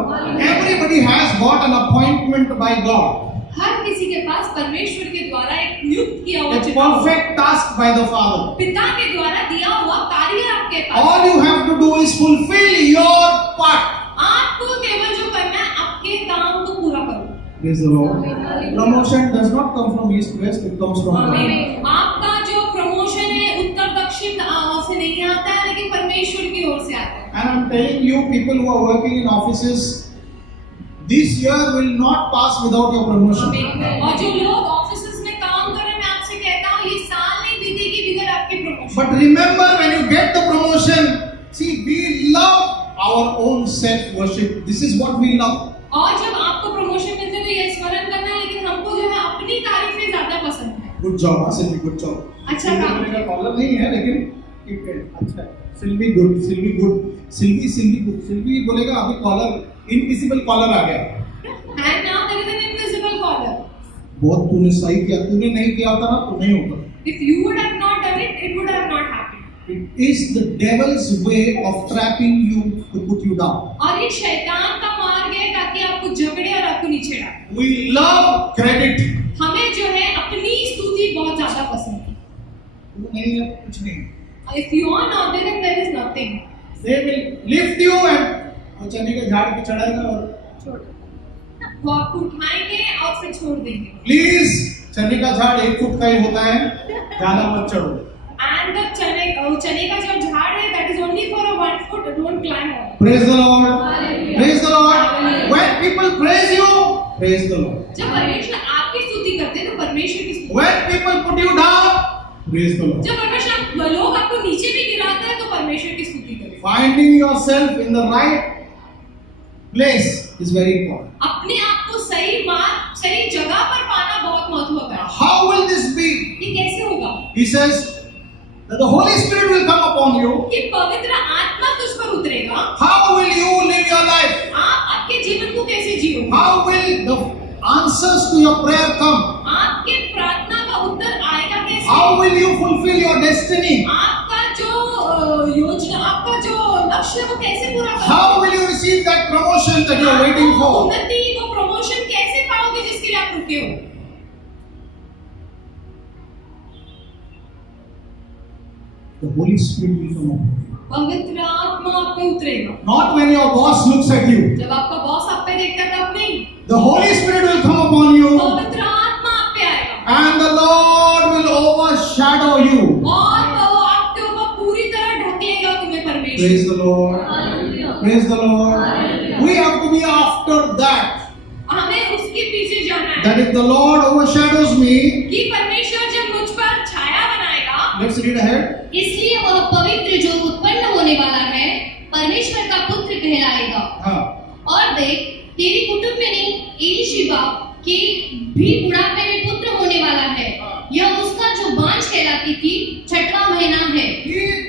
Everybody has got an appointment by God. हर किसी के पास परमेश्वर के द्वारा एक नियुक्त किया हुआ A चुनाव, perfect task by the Father. पिता के द्वारा दिया हुआ कार्य आपके पास। All you have to do is fulfill your part. आपको केवल जो करना है आपके काम को पूरा करो। Praise the Lord. Promotion does not come from east west, it comes from God. आमीन। आपका जो प्रमोशन है उत्तर दक्षिण से नहीं आता है, लेकिन परमेश्वर की ओर से आता है। And I'm telling you, people who are working in offices, this year will not pass without your promotion. आमीन। और जो लोग ऑफिसेज में काम कर रहे हैं, मैं आपसे कहता हूँ ये साल नहीं बीतेगी बिगर आपके promotion. But remember, when you get the promotion, see, we love our own self-worship. This is what we love. और जब आपको प्रमोशन मिलते है तो ये स्मरण करना है, लेकिन हमको जो है अपनी तारीफें ज्यादा पसंद है। Good job, हाँ सिल्वी, good job. अच्छा काम। मेरा कॉलर नहीं है, लेकिन ठीक है, अच्छा है। Silvi good, Silvi good, Silvi good, Silvi बोलेगा अभी कॉलर, इनविजिबल कॉलर आ गया। And now there is an invisible collar. बहुत तूने सही किया, तूने नहीं किया होता ना तो नहीं होता। If you would have not done it, it would have not happened. It is the devil's way of trapping you to put you down. और ये शैतान का मार्ग है ताकि आपको झगड़े और आपको नीचे डाले। We love credit. हमें जो है अपनी स्तुति बहुत ज्यादा पसंद है। नहीं है कुछ नहीं. If you are not there, then there is nothing. They will lift you and वो चने के झाड़ पे चढ़ाएगा और छोड़. वो आपको उठाएंगे और फिर छोड़ देंगे. प्लीज चने का झाड़ 1 फुट का ही होता है, ज्यादा मत चढ़ो. And the चने का जो झाड़ है, that is only for a 1 foot. Don't climb on. Praise the Lord. Hallelujah. Praise the Lord. Hallelujah. When people praise you, praise the Lord. जब परमेश्वर आपकी स्तुति करते हैं तो परमेश्वर की स्तुति. When people put you down, praise the Lord. जब परमेश्वर लोग आपको नीचे भी गिराते हैं तो परमेश्वर की स्तुति करें. Finding yourself in the right place is very important. अपने आप को सही मार्ग, सही जगह पर पाना बहुत महत्वपूर्ण है. How will this be? ये कैसे होगा? He says that the Holy Spirit will come upon you. कि पवित्र आत्मा तुझ पर उतरेगा. How will you live your life? आप आपके जीवन को कैसे जियोगे? How will the answers to your prayer come? आपके प्रार्थना का उत्तर आएगा कैसे? How will you fulfill your destiny? आपका जो योजना, आपका जो लक्ष्य है वो कैसे पूरा करोगे? How will you receive that promotion that you are waiting वो for? उन्नति, वो प्रमोशन कैसे पाओगे जिसके लिए आप रुके हो? The Holy Spirit will come upon you. पवित्र आत्मा आप पे उतरेगा. Not when your boss looks at you. जब आपका बॉस आप पे देखता है तब नहीं. The Holy Spirit will come upon you, पवित्र आत्मा आप पे आएगा. and the Lord will overshadow you. और वो आपके ऊपर पूरी तरह ढक लेगा तुम्हें परमेश्वर. Praise the Lord. Hallelujah. Praise the Lord. Hallelujah. We have to be after that. हमें उसके पीछे जाना है. That if the Lord overshadows me, कि परमेश्वर जब मुझ पर छाया बनाएगा. let's read ahead. इसलिए वह पवित्र जो उत्पन्न होने वाला है परमेश्वर का पुत्र कहलाएगा. हाँ. और देख तेरी कुटुंबिनी एलीशिबा के भी बुढ़ापे में पुत्र होने वाला है. यह उसका जो बांझ कहलाती थी 6वां महीना है.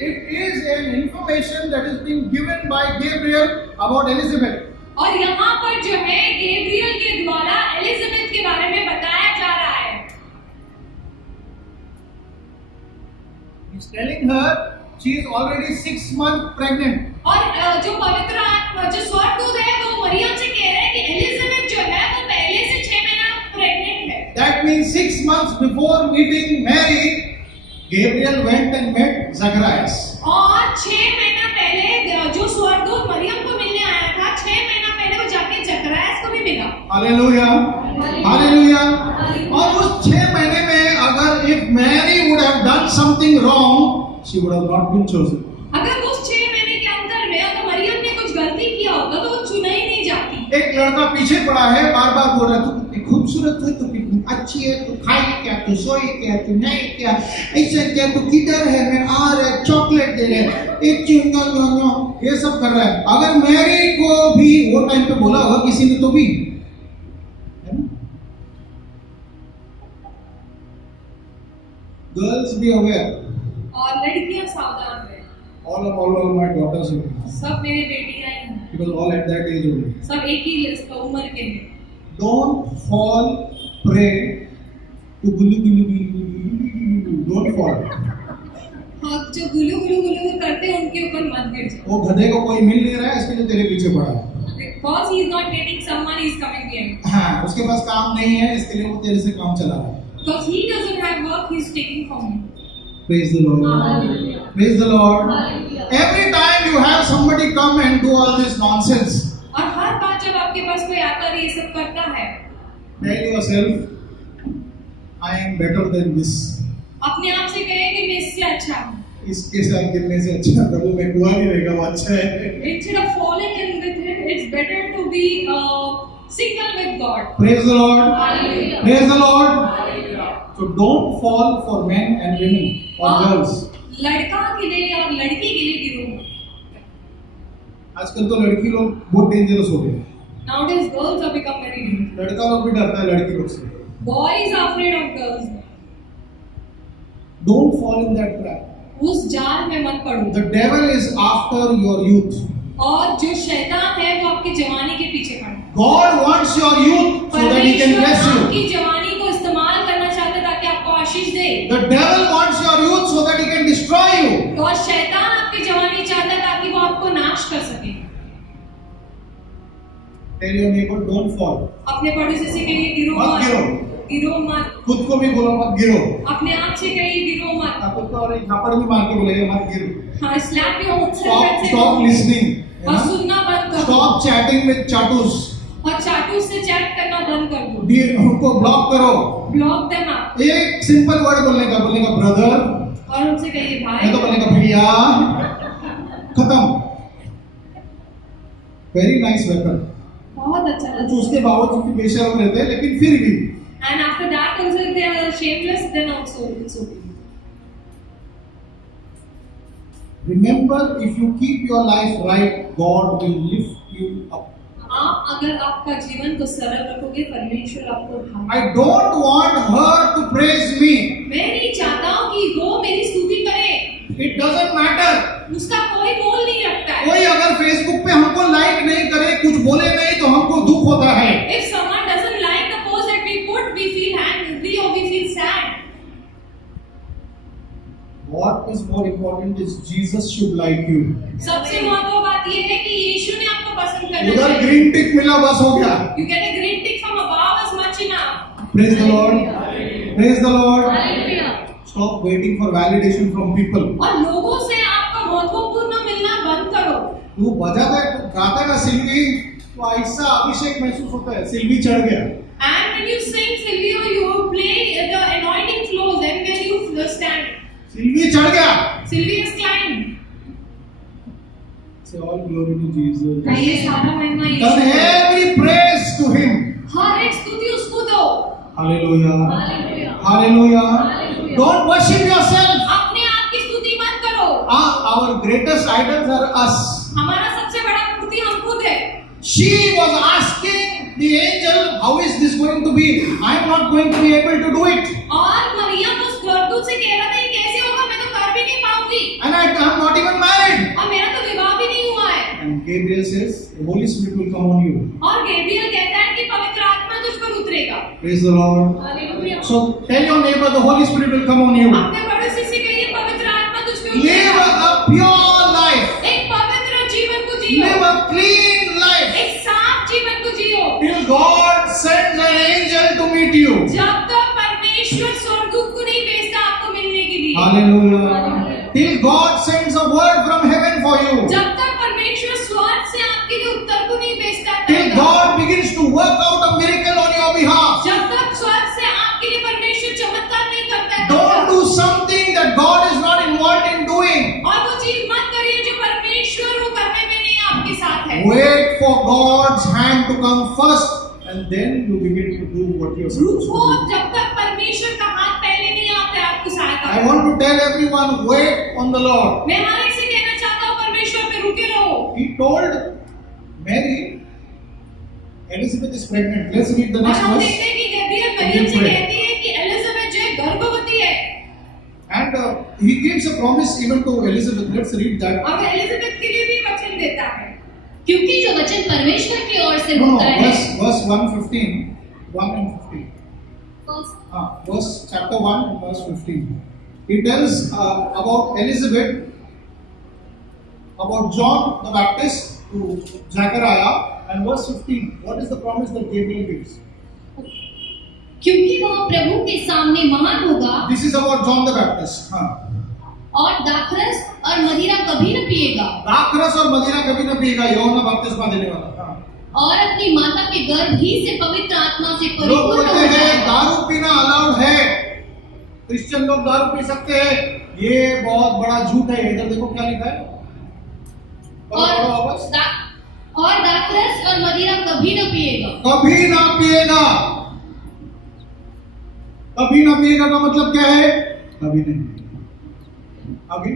It is an information that is being given by Gabriel about Elizabeth. और यहाँ पर जो है गैब्रियल के द्वारा एलिजाबेथ के बारे में बताया जा रहा है. He's telling her she is already 6 months pregnant. और जो पवित्र आत्मा, जो स्वर्गदूत है वो मरियम से कह रहे हैं कि एलिजाबेथ जो है वो पहले से 6 महीना प्रेग्नेंट है. That means 6 months before meeting Mary, Gabriel went and met Zacharias. और 6 महीना पहले जो स्वर्गदूत मरियम को मिलने आया था, 6 महीना पहले वो जाके जकरियास को भी मिला. Hallelujah. Hallelujah. और उस 6 महीने में अगर if Mary would have done something wrong, she would have not been chosen. अगर उस 6 महीने के अंतर में अगर मरियम ने कुछ गलती किया होता तो वो चुना ही नहीं जाती. एक लड़का पीछे पड़ा है, बार बार बोल रहा है, तू कितनी खूबसूरत है, तू कितनी अच्छी है, तू खाई क्या, तू सोई क्या, तू नहीं क्या, ऐसा क्या, तू किधर है, मैं आ रहा, चॉकलेट दे रहे, एक च्युइंगम, ये सब कर रहा है. अगर मैरी को भी वो टाइम पे बोला होगा किसी ने तो भी, गर्ल्स बी अवेयर. और लड़कियां सावधान रहे. All of my daughters are सब मेरी बेटियां ही हैं. because all at that age only. सब एक ही उम्र के हैं. Don't fall prey to gulu. Don't fall. हाँ, जो गुलू गुलू गुलू करते हैं उनके ऊपर मत गिर जाओ. वो गधे को कोई मिल नहीं रहा है, इसके लिए तेरे पीछे पड़ा है. Because he is not getting someone, he is coming behind. हाँ, उसके पास काम नहीं है, इसके लिए वो तेरे से काम चला रहा है. Because he doesn't have work, he is taking from you. Praise the Lord. Hallelujah. Praise the Lord. Hallelujah. Every time you have somebody come and do all this nonsense, और हर बार जब आपके पास कोई आकर ये सब करता है, tell yourself, I am better than this. अपने आप से कहें कि मैं इससे अच्छा हूँ. इसके साथ गिरने से अच्छा प्रभु मैं कुआं नहीं रहेगा, वो अच्छा है. Instead of falling in with him, it's better to be single with God. Praise the Lord. Hallelujah. Praise the Lord. Hallelujah. So don't fall for men and women or girls. लड़का के लिए और लड़की के लिए गिरो. आजकल तो लड़की लोग बहुत डेंजरस हो गए हैं. Nowadays girls have become very dangerous. लड़का लोग भी डरता है लड़की लोग से. Boys are afraid of girls. Don't fall in that trap. उस जाल में मत पड़ो. The devil is after your youth. और जो शैतान है वो आपकी जवानी के पीछे पड़ा. God wants your youth so that he can bless परमेश्वर you. आपकी जवानी को इस्तेमाल करना चाहता है ताकि आपको आशीष दे. The devil wants your youth so that he can destroy you. और शैतान आपकी जवानी चाहता है ताकि वो आपको नाश कर सके. Tell your neighbor, don't fall. अपने पड़ोसी से कहिए गिरो मत गिरो. गिरो मत, खुद को भी बोलो मत गिरो। अपने आप से कहिए गिरो मत। आप खुद को और एक झापड़ भी मार के बोलेगा मत गिरो। हाँ, slap your stop stop listening, और सुनना बंद करो, स्टॉप चैटिंग विद चाटूस, और चाटू से चैट करना बंद कर दो, उनको ब्लॉक करो। ब्लॉक देम आप, एक सिंपल वर्ड बोलने का ब्रदर, और उनसे कहिए भाई, नहीं तो बोलने का भैया, खत्म। Very nice weapon. बहुत अच्छा तो उसके बावजूद भी बेशर्म रहते हैं, लेकिन फिर भी And after that also if they are shameless, then also it's okay. remember, if you keep your life right, God will lift you up. आप अगर आपका जीवन को सरल रखोगे, परमेश्वर आपको उठाएगा। I don't want her to praise me. मैं नहीं चाहता हूँ कि वो मेरी स्तुति करे, It doesn't matter. उसका कोई मोल नहीं रखता है। कोई अगर फेसबुक पे हमको लाइक नहीं करे, कुछ बोले नहीं, तो हमको दुख होता है। If someone doesn't like the post that we put, we feel angry or we feel sad. What is more important is Jesus should like you. सबसे महत्वपूर्ण बात ये है कि यीशु ने आपको पसंद करना उधर चाहिए। ग्रीन टिक मिला, बस हो गया। You get a green tick from above is much enough. Praise the Lord. Praise the Lord. Hallelujah. Stop waiting for validation from people. और लोगों से आपका महत्वपूर्ण मिलना बंद करो। तू बजाता है, तू गाता है ना सिल्वी, तो ऐसा अभिषेक महसूस होता है, सिल्वी चढ़ गया। And when you sing Silvio, you play the anointing flows, and when you stand, Silvi चढ़ गया। Silvio is climbed. Say all glory to Jesus. ये सारा महिमा Turn यीशु को। every praise to Him. हर एक स्तुति उसको दो। Hallelujah. Hallelujah. Hallelujah. Hallelujah. Don't worship yourself. अपने आप की स्तुति मत करो। Our greatest idols are us. हमारा सबसे बड़ा मूर्ति हम खुद है। She was asking the angel, how is this going to be? I am not going to be able to do it. और मरियम उस स्वर्गदूत से कह रहा था, ये कैसे होगा, मैं तो कर भी नहीं पाऊंगी, And I am not even married. और मेरा तो विवाह भी नहीं हुआ है। And Gabriel says, the Holy Spirit will come on you. और गैब्रियल कहता है कि पवित्र आत्मा तुझ पर उतरेगा। Praise the Lord. Hallelujah. So tell your neighbor, the Holy Spirit will come on you. अपने पड़ोसी से कहिए, पवित्र आत्मा तुझ पे Live उतरेगा। a pure life. एक पवित्र जीवन को जियो, Live a clean life. एक साफ जीवन को जियो, Till God sends an angel to meet you. जब तक परमेश्वर स्वर्गदूत को नहीं भेजता आपको मिलने के लिए। Hallelujah. Till God sends a word from heaven for you. जब तक परमेश्वर स्वर्ग से आपके लिए उत्तर को नहीं भेजता है, Till God begins to work out a miracle on your behalf. जब तक स्वर्ग से आपके लिए परमेश्वर चमत्कार नहीं करता है, Don't do something that God is not involved in doing. और वो चीज मत करिए जो परमेश्वर वो करने में नहीं आपके साथ है। Wait for God's hand to come first, and then you begin to do what you're supposed रुको to do. जब तक परमेश्वर का हाथ पहले नहीं आता है आपको सहायता I करने। want to tell everyone, wait on the Lord. मैं हर एक से कहना चाहता हूँ, परमेश्वर पे रुके रहो। He told Mary, Elizabeth is pregnant. Let's read the और next हम verse. देखते हैं कि गैब्रियल मरियम से कहती है कि एलिजाबेथ जो है गर्भवती है, And he gives a promise even to Elizabeth. Let's read that. और एलिजाबेथ के लिए भी वचन देता है। क्योंकि जो वचन परमेश्वर की ओर से No, होता है, verse 1:15, 1 and 15. Verse chapter 1 and verse 15. He tells about Elizabeth, about John the Baptist to Zechariah, and verse 15. What is the promise that Gabriel gives? क्योंकि वह प्रभु के सामने महान होगा This is about John the Baptist. और दाखरस और मदिरा कभी न पिएगा दाखरस और मदिरा कभी न पिएगा, यूहन्ना बपतिस्मा देने वाला। और अपनी माता के गर्भ ही से पवित्र आत्मा से लोग परिपूर्ण बोलते हो हैं जाएगा। दारू पीना अलाउड है, क्रिश्चियन लोग दारू पी सकते हैं, ये बहुत बड़ा झूठ है। इधर देखो क्या लिखा है, पढ़ो वापस। और दाखरस और मदिरा कभी न पिएगा। कभी ना पिएगा। कभी ना पिएगा का मतलब क्या है? कभी नहीं। आगे।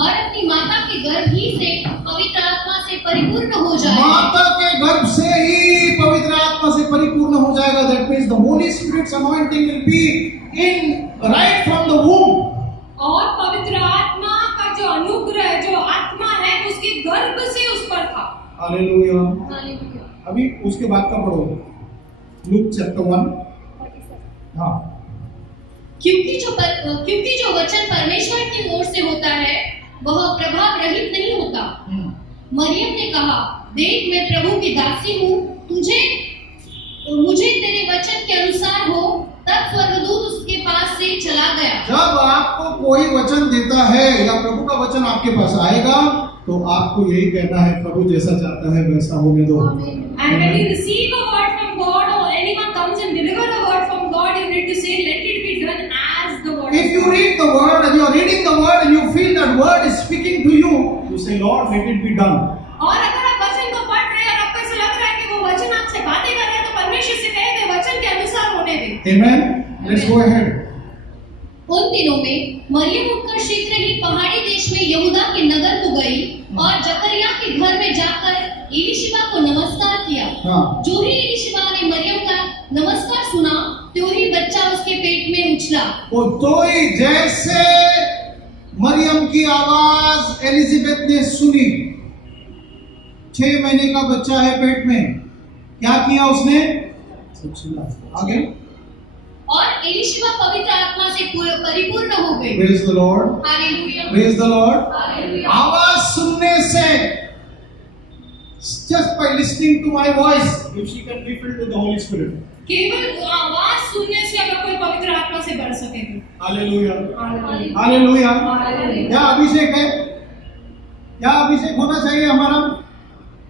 और अपनी माता के गर्भ ही से पवित्र आत्मा से परिपूर्ण हो जाएगा। माता के गर्भ से ही पवित्र आत्मा से परिपूर्ण हो जाएगा। That means the Holy Spirit's anointing will be in right from the womb. और पवित्र आत्मा का जो अनुग्रह, जो आत्मा है, उसके गर्भ से उस पर था। हालेलुया। हालेलुया। अभी उसके बाद का पढ़ो, लूक चैप्टर 1। हाँ, क्योंकि जो वचन परमेश्वर की ओर से होता है वह प्रभाव रहित नहीं होता। मरियम ने कहा, देख मैं प्रभु की दासी हूँ, मुझे तेरे वचन के अनुसार हो। आपको कोई वचन देता है या प्रभु का वचन आपके पास आएगा तो आपको यही कहना है, प्रभु जैसा चाहता है वैसा होने दो। And when you receive a word from God or anyone comes and deliver a word from God, you need to say, let it be done as the word. If you read the word and you are reading the word and you feel that word is speaking to you, you say, Lord, let it be done. और अगर आप वचन को पढ़ रहे हैं और आपको ऐसा लग रहा है कि वो वचन आपसे बातें कर रहे हैं, तो परमेश्वर से कहे कि वचन के अनुसार होने दें। Amen. Let's go ahead. उन दिनों में मरियम उठकर शीघ्र ही पहाड़ी देश में यहूदा के नगर को गई और जकरिया के घर में जाकर एलीशिबा को नमस्कार किया। हाँ। जो ही एलीशिबा ने मरियम का नमस्कार सुना, त्यों ही बच्चा उसके पेट में उछला। वो तो ही जैसे मरियम की आवाज एलिजाबेथ ने सुनी, 6 महीने का बच्चा है पेट में, क्या किया उसने? आगे। और एलीशिबा पवित्र आत्मा से परिपूर्ण हो गई। Praise the Lord. Hallelujah. Praise the Lord. Hallelujah. आवाज सुनने से, just by listening to my voice, if she can be filled with the Holy Spirit. केवल आवाज सुनने से अगर कोई पवित्र आत्मा से भर सके तो। Hallelujah. हालेलुया। Hallelujah. हालेलुया। क्या अभिषेक है? क्या अभिषेक होना चाहिए हमारा?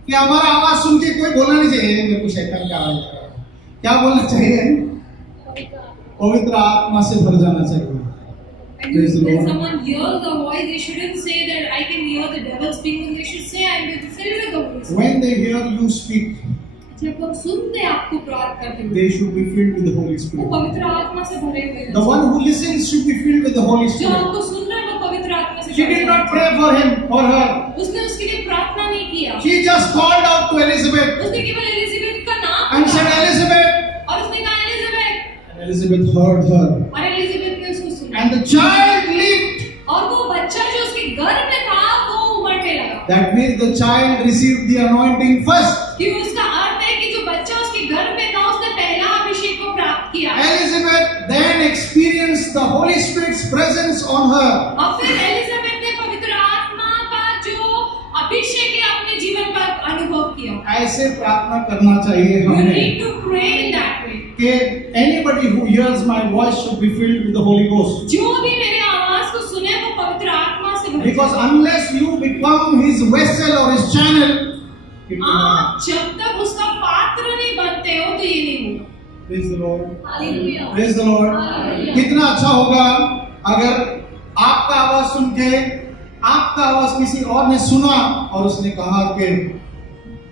कि हमारा आवाज सुन के कोई बोलना नहीं चाहिए मेरे को शैतान का आवाज आ रहा है। क्या बोलना चाहिए? पवित्र आत्मा से भर जाना चाहिए। And when someone hears the voice, they shouldn't say that I can hear the devil speaking. They should say I am filled with the Holy Spirit. When they hear you speak, जब लोग सुनते आपको प्रार्थना करते हैं, they should be filled with the Holy वो Spirit. पवित्र आत्मा से भरे हुए हैं। The one who listens should be filled with the Holy जो Spirit. आपको सुन रहा है वो पवित्र आत्मा से She भरे did हुए not हैं। pray for him or her. उसने उसके लिए प्रार्थना नहीं किया। She just called out to Elizabeth उसने केवल एलिजाबेथ का नाम and said, पुकारा Elizabeth. और उसने कहा Elizabeth, And Elizabeth heard her. और एलिजाबेथ ने उसको सुना। And the child leaped. और वो बच्चा जो उसके गर्भ में था वो उमड़ने लगा। That means the child received the anointing first. कि उसका अर्थ है कि जो बच्चा उसके गर्भ में था उसने पहला अभिषेक को प्राप्त किया। Elizabeth then experienced the Holy Spirit's presence on her. और फिर एलिजाबेथ ने पवित्र आत्मा का जो अभिषेक है अपने जीवन पर अनुभव किया। ऐसे प्रार्थना करना चाहिए You हमें need to pray in that way. कि anybody who hears my voice should be filled with the Holy Ghost. जो भी मेरे आवाज को सुने वो पवित्र आत्मा से भरे Because जाए। unless you become his vessel or his channel, it will not happen. आप जब तक उसका पात्र नहीं बनते हो तो ये नहीं होगा। Praise the Lord. Hallelujah. Praise the Lord. Hallelujah. कितना अच्छा होगा अगर आपका आवाज सुन के आपका आवाज किसी और ने सुना और उसने कहा कि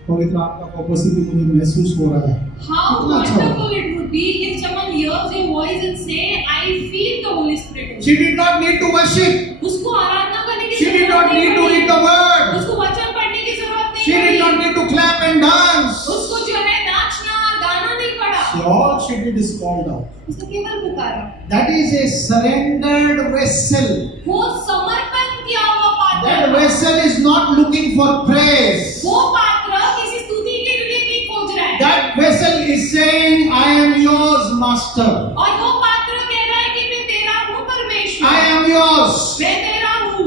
पवित्र आत्मा का उपस्थिति मुझे महसूस हो रहा है। How कितना अच्छा होगा। wonderful it would be if someone hears your voice and say, I feel the Holy Spirit. She did not need to worship. उसको आराधना करने की She did जरूरत not नहीं need to पड़ी। read the word. उसको वचन पढ़ने की जरूरत नहीं She did पड़ी। not need to clap and dance. उसको जो है नाचना और गाना नहीं पड़ा। All she did is called out. उसने केवल पुकारा। That is a surrendered vessel. वो समर्पण किया हुआ पात्र That था। vessel is not looking for praise. वो पात्र किसी स्तुति के लिए नहीं खोज रहा है। That vessel is saying, I am yours, Master. और वो पात्र कह रहा है कि मैं तेरा हूँ परमेश्वर। I am yours. मैं तेरा हूँ।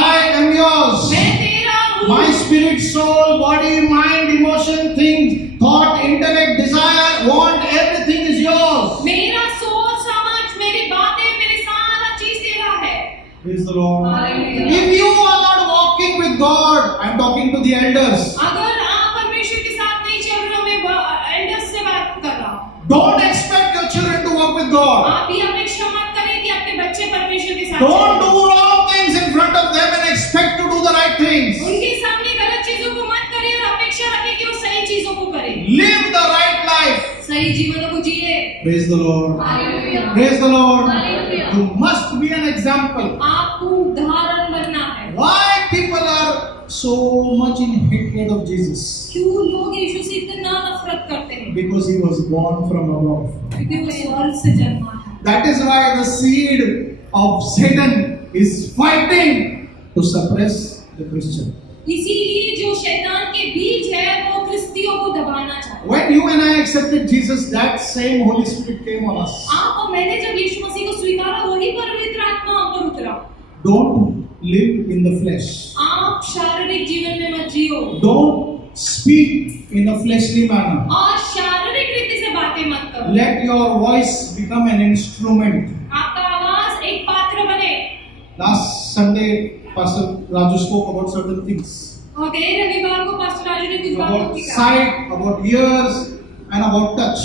I am yours. मैं तेरा हूँ। My spirit, soul, body, mind, emotion, things, thought, intellect, desire, want, everything is yours. मेरा सोच समझ मेरी बातें मेरे सारा चीज तेरा है। Praise the Lord. Hallelujah. If you are not walking with God, I am talking to the elders. अगर आप परमेश्वर के साथ नहीं चल रहे हो, मैं एल्डर्स से बात कर रहा हूँ। Don't expect your children to walk with God. आप ये अपेक्षा मत करें कि अपने बच्चे परमेश्वर के साथ Don't चलें। do wrong things in front of them and expect to do the right things. उनके सामने गलत चीजों को मत करें और अपेक्षा रखें कि वो सही चीजों को करें। Live the right life. सही जीवन को जिए। Praise the Lord. Hallelujah. Praise the Lord. Hallelujah. You must be an example. आपको उदाहरण बनना है। Why people are so much in hatred of Jesus? क्यों लोग यीशु से इतना नफरत करते हैं? Because he was born from above. क्योंकि वो स्वर्ग से जन्मा है। That is why the seed of Satan is fighting to suppress the Christian. इसीलिए जो शैतान के बीज है वो क्रिस्तियों को दबाना चाहता है। When you and I accepted Jesus, that same Holy Spirit came on us. आप और मैंने जब यीशु मसीह को स्वीकारा वही पवित्र आत्मा हम पर उतरा। Don't live in the flesh. आप शारीरिक जीवन में मत जियो Don't speak in a fleshly manner. और शारीरिक रीति से बातें मत करो। Let your voice become an instrument. आपका आवाज एक पात्र बने। Last Sunday, Pastor Raju spoke about certain things. और गए रविवार को पास्टर राजू ने कुछ बातों About की कहा sight, about ears, and about touch.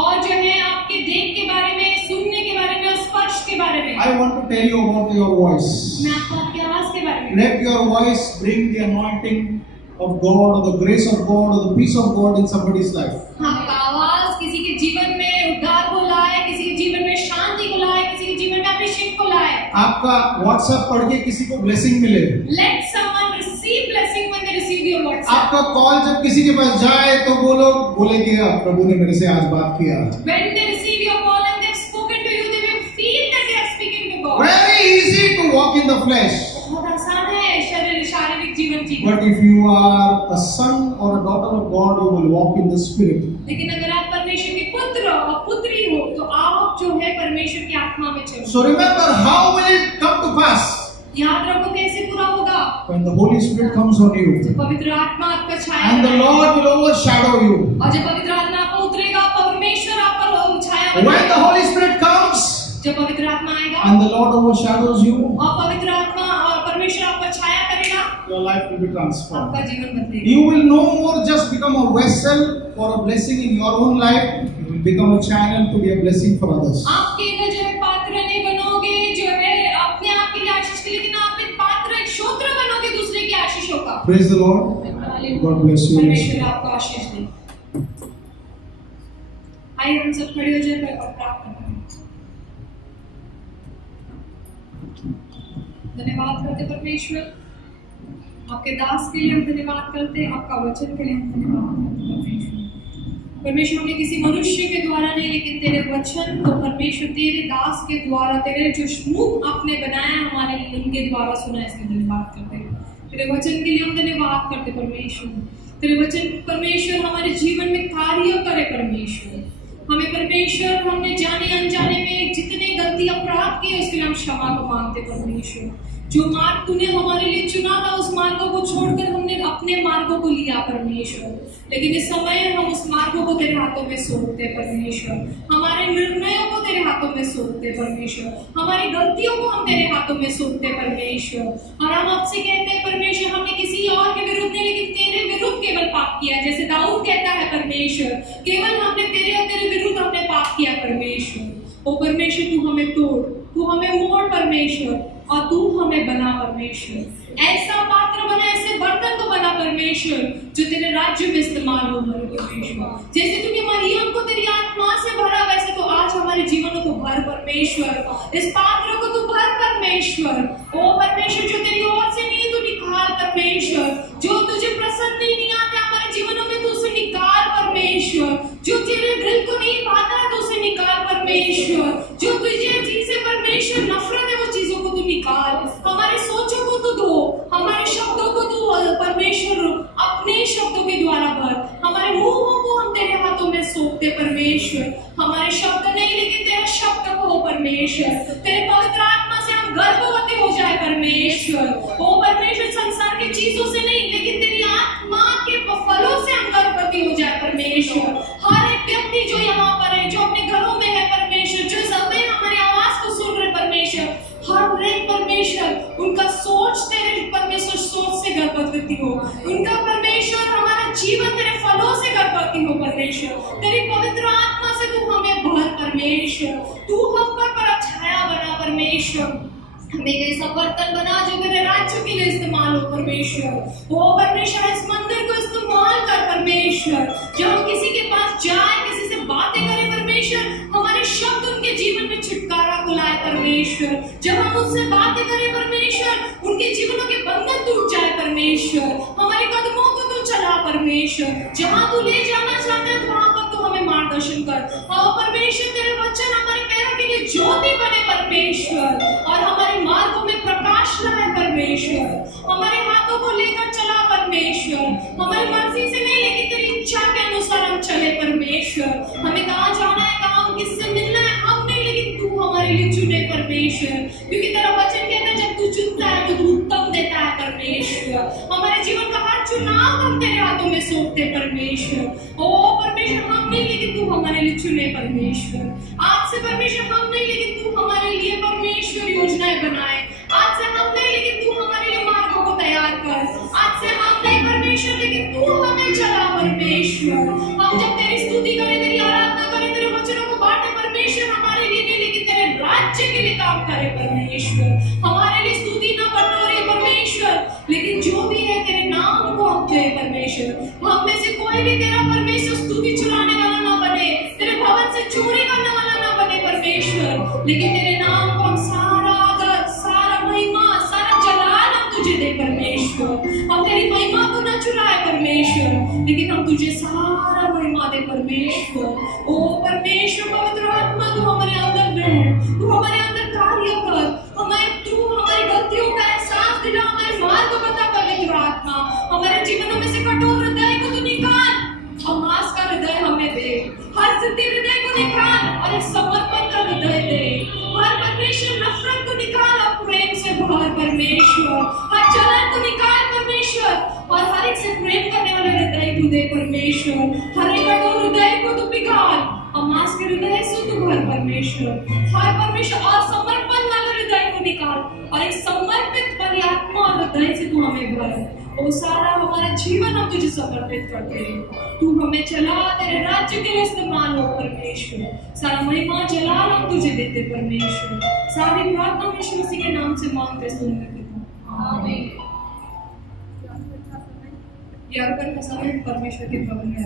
और जो है आपके देख के बारे में, सुनने के बारे में और स्पर्श के बारे में। I want to tell you about your voice. मैं आपको आपकी आवाज के बारे में। Let your voice bring the anointing of God or the grace of God or the peace of God in somebody's life. आपका आवाज किसी के जीवन में उद्धार को लाए, किसी के जीवन में शांति को लाए, किसी के जीवन में अभिषेक को लाए। आपका WhatsApp पढ़ के किसी को blessing मिले। Let someone receive blessing when they receive your WhatsApp. आपका कॉल जब किसी के पास जाए तो वो लोग बोले कि प्रभु ने मेरे से आज बात किया। When they receive your call and they've spoken to you, they will feel that they are speaking to God. Very easy to walk in the flesh. बहुत आसान है शारीरिक जीवन जीना। But if you are a son or a daughter of God, you will walk in the Spirit. लेकिन अगर आप परमेश्वर के पुत्र और पुत्री हो तो आप जो है परमेश्वर की आत्मा में चलो। So remember, how will it come to pass? याद रखो कैसे पूरा होगा? When the Holy Spirit comes on you, पवित्र आत्मा आपका छाया and the Lord will overshadow you. और जब पवित्र आत्मा आप पर उतरेगा, परमेश्वर आप पर छाया When बनाएगा। the Holy Spirit comes जब पवित्र आत्मा आएगा and the Lord overshadows you, और पवित्र आत्मा और परमेश्वर आप पर छाया करेगा, your life will be transformed. आपका जीवन बदलेगा। You will no more just become a vessel for a blessing in your own life. You will become a channel to be a blessing for others. आप केवल जो है पात्र नहीं बनोगे जो है अपने आप के लिए आशीष के, लेकिन आप एक पात्र, एक श्रोत्र बनोगे दूसरे की आशीषों का। Praise the Lord. God bless you. परमेश्वर आपको आशीष दे। आइए हम सब खड़े हो जाए और प्रार्थना करें। धन्यवाद करते परमेश्वर, आपके दास के लिए हम धन्यवाद करते हैं, आपका वचन के लिए हम धन्यवाद करते हैं परमेश्वर। परमेश्वर हमें किसी मनुष्य के द्वारा नहीं, लेकिन तेरे वचन को परमेश्वर तेरे दास के द्वारा, तेरे जो मुख आपने बनाया हमारे लिए उनके द्वारा सुना, इसके धन्यवाद करते हैं। तेरे वचन के लिए हम धन्यवाद करते परमेश्वर। तेरे वचन परमेश्वर हमारे जीवन में कार्य करे परमेश्वर। हमें परमेश्वर, हमने जाने अनजाने में जितने गलती अपराध किए उसके लिए हम क्षमा को मांगते परमेश्वर। जो मार्ग तूने हमारे लिए चुना था उस मार्गों को छोड़कर हमने अपने मार्गों को लिया परमेश्वर, लेकिन इस समय हम उस मार्गों को तेरे हाथों में सौंपते परमेश्वर। हमारे निर्णयों को तेरे हाथों में सौंपते परमेश्वर, हमारी गलतियों को हम तेरे हाथों में सौंपते परमेश्वर। और हम आपसे कहते हैं परमेश्वर, हमने किसी और के विरुद्ध नहीं लेकिन तेरे विरुद्ध केवल पाप किया। जैसे दाऊद कहता है परमेश्वर, केवल हमने तेरे और तेरे विरुद्ध हमने पाप किया परमेश्वर। ओ परमेश्वर, तू हमें तोड़, तू हमें मोड़ परमेश्वर, और तू हमें बना परमेश्वर। ऐसा पात्र बना, ऐसे बर्तन को बना परमेश्वर जो तेरे राज्य में इस्तेमाल हो परमेश्वर। जैसे तूने मरियम को तेरी आत्मा से भरा, वैसे तो आज हमारे जीवनों को भर परमेश्वर। इस पात्र को तू भर परमेश्वर। ओ परमेश्वर, जो तेरी ओर से नहीं तू निकाल परमेश्वर। जो तुझे प्रसन्न नहीं आते हमारे जीवनों में, तू उसे निकाल परमेश्वर। जो तेरे दिल को नहीं भाता है, तू उसे निकाल परमेश्वर। जो तुझे चीजें परमेश्वर नफरत है, वो चीजों को तू निकाल। हमारे सोचों को तू धो, हमारे शब्दों को तू परमेश्वर अपने शब्दों के द्वारा भर। हमारे मुंहों को हम तेरे हाथों में सौंपते परमेश्वर। हमारे शब्द नहीं लेकिन तेरा शब्द हो परमेश्वर। तेरे पवित्र आत्मा से हम गर्भवती हो जाए परमेश्वर। ओ परमेश्वर, संसार की चीजों से नहीं लेकिन तेरी आत्मा के फलों से हम गर्भवती हो जाए परमेश्वर। हर एक व्यक्ति जो यहाँ पर है, जो अपने घरों में है परमेश्वर, जो समय हमारी आवाज को सुन रहे परमेश्वर, हर एक परमेश्वर उनका सोच तेरे परमेश्वर सोच से गर्भवती हो। उनका परमेश्वर हमारा जीवन तेरे फलों से गर्भवती हो परमेश्वर। तेरी पवित्र आत्मा से तू हमें भर परमेश्वर। तू हम पर छाया बना परमेश्वर। हमें ऐसा बर्तन बना जो तेरे राज्य के लिए इस्तेमाल हो परमेश्वर। ओ परमेश्वर, इस मंदिर को इस्तेमाल कर परमेश्वर। जब हम किसी के पास जाए, किसी से बातें करें परमेश्वर, हमारे शब्द उनके जीवन में छुटकारा को लाए परमेश्वर। जब हम उनसे बातें करें परमेश्वर, उनके जीवनों के बंधन टूट जाए परमेश्वर। हमारे कदमों को तू चला परमेश्वर। जहाँ तू ले जाना चाहता है वहां पर तू हमें मार्गदर्शन कर। और परमेश्वर, तेरे वचन हमारे पैरों के लिए ज्योति बने परमेश्वर, और हमारे मार्गों में प्रकाश लाए परमेश्वर। हमारे हाथों को लेकर चला परमेश्वर। हमारी मर्जी से नहीं लेकिन तेरी इच्छा के अनुसार हम चले परमेश्वर। हमें कहाँ जाना है, कहाँ किससे मिलना है, हम नहीं लेकिन तू हमारे लिए चुने परमेश्वर। क्योंकि तेरा वचन कहता है जब तू चुनता है तो तू उत्तम देता है परमेश्वर। हमारे जीवन का हर चुनाव हम तेरे हाथों में सौंपते परमेश्वर। ओ परमेश्वर, हम नहीं लेकिन तू हमारे लिए चुने परमेश्वर। आपसे परमेश्वर हम नहीं लेकिन तू हमारे लिए परमेश्वर योजनाएं बनाए। आज से लेकिन तू हमारे लिए मार्गों को तैयार कर। आज से हम नहीं परमेश्वर, लेकिन तू हमें चला परमेश्वर। हम जब तेरी स्तुति करें, तेरी आराधना करें, तेरे वचनों को बांटे परमेश्वर, हमारे लिए नहीं लेकिन तेरे राज्य के लिए काम करे परमेश्वर। हमारे लिए स्तुति न बटोरे परमेश्वर, लेकिन जो भी है तेरे नाम को हम दे परमेश्वर। हम में से कोई भी तेरा परमेश्वर स्तुति चुराने वाला ना बने, तेरे भवन से चोरी करने वाला ना बने परमेश्वर, लेकिन तेरे नाम को हम सारा आदर, सारा महिमा, सारा जलाल हम तुझे दे परमेश्वर। हम तेरी महिमा को न चुराए परमेश्वर, लेकिन हम तुझे सारा महिमा दे परमेश्वर। ओ परमेश्वर, पवित्र आत्मा तू हमारे अंदर रह, तू हमारे अंदर कार्य कर, तू हमारी गलतियों का एहसास दिला, हमारे मार्ग को बता पवित्र आत्मा। हमारे जीवनों में से कठोर हृदय को तू निकाल, और मांस का हृदय हमें दे, हर जिद्दी हृदय को निकाल और एक समर्पण का हृदय दे। हर परमेश्वर नफरत को निकाल और प्रेम से भर परमेश्वर, हर जलन को निकाल परमेश्वर, और हर एक से प्रेम करने वाले हृदय तू दे परमेश्वर। हर एक कठोर हृदय को तू पिघाल और मांस के हृदय से तू भर परमेश्वर। हर परमेश्वर और समर्पण वाले हृदय को निकाल और एक समर्पित वाली आत्मा और हृदय से तू हमें भर। ओ सारा हमारा जीवन हम तुझे समर्पित करते हैं, तू हमें चला, तेरे राज्य के लिए इस्तेमाल हो परमेश्वर। सारा महिमा जलाल हम तुझे देते परमेश्वर। सारी प्रार्थना यीशु मसीह के नाम से मांगते सुनते आमीन। यार का समय परमेश्वर के भवन में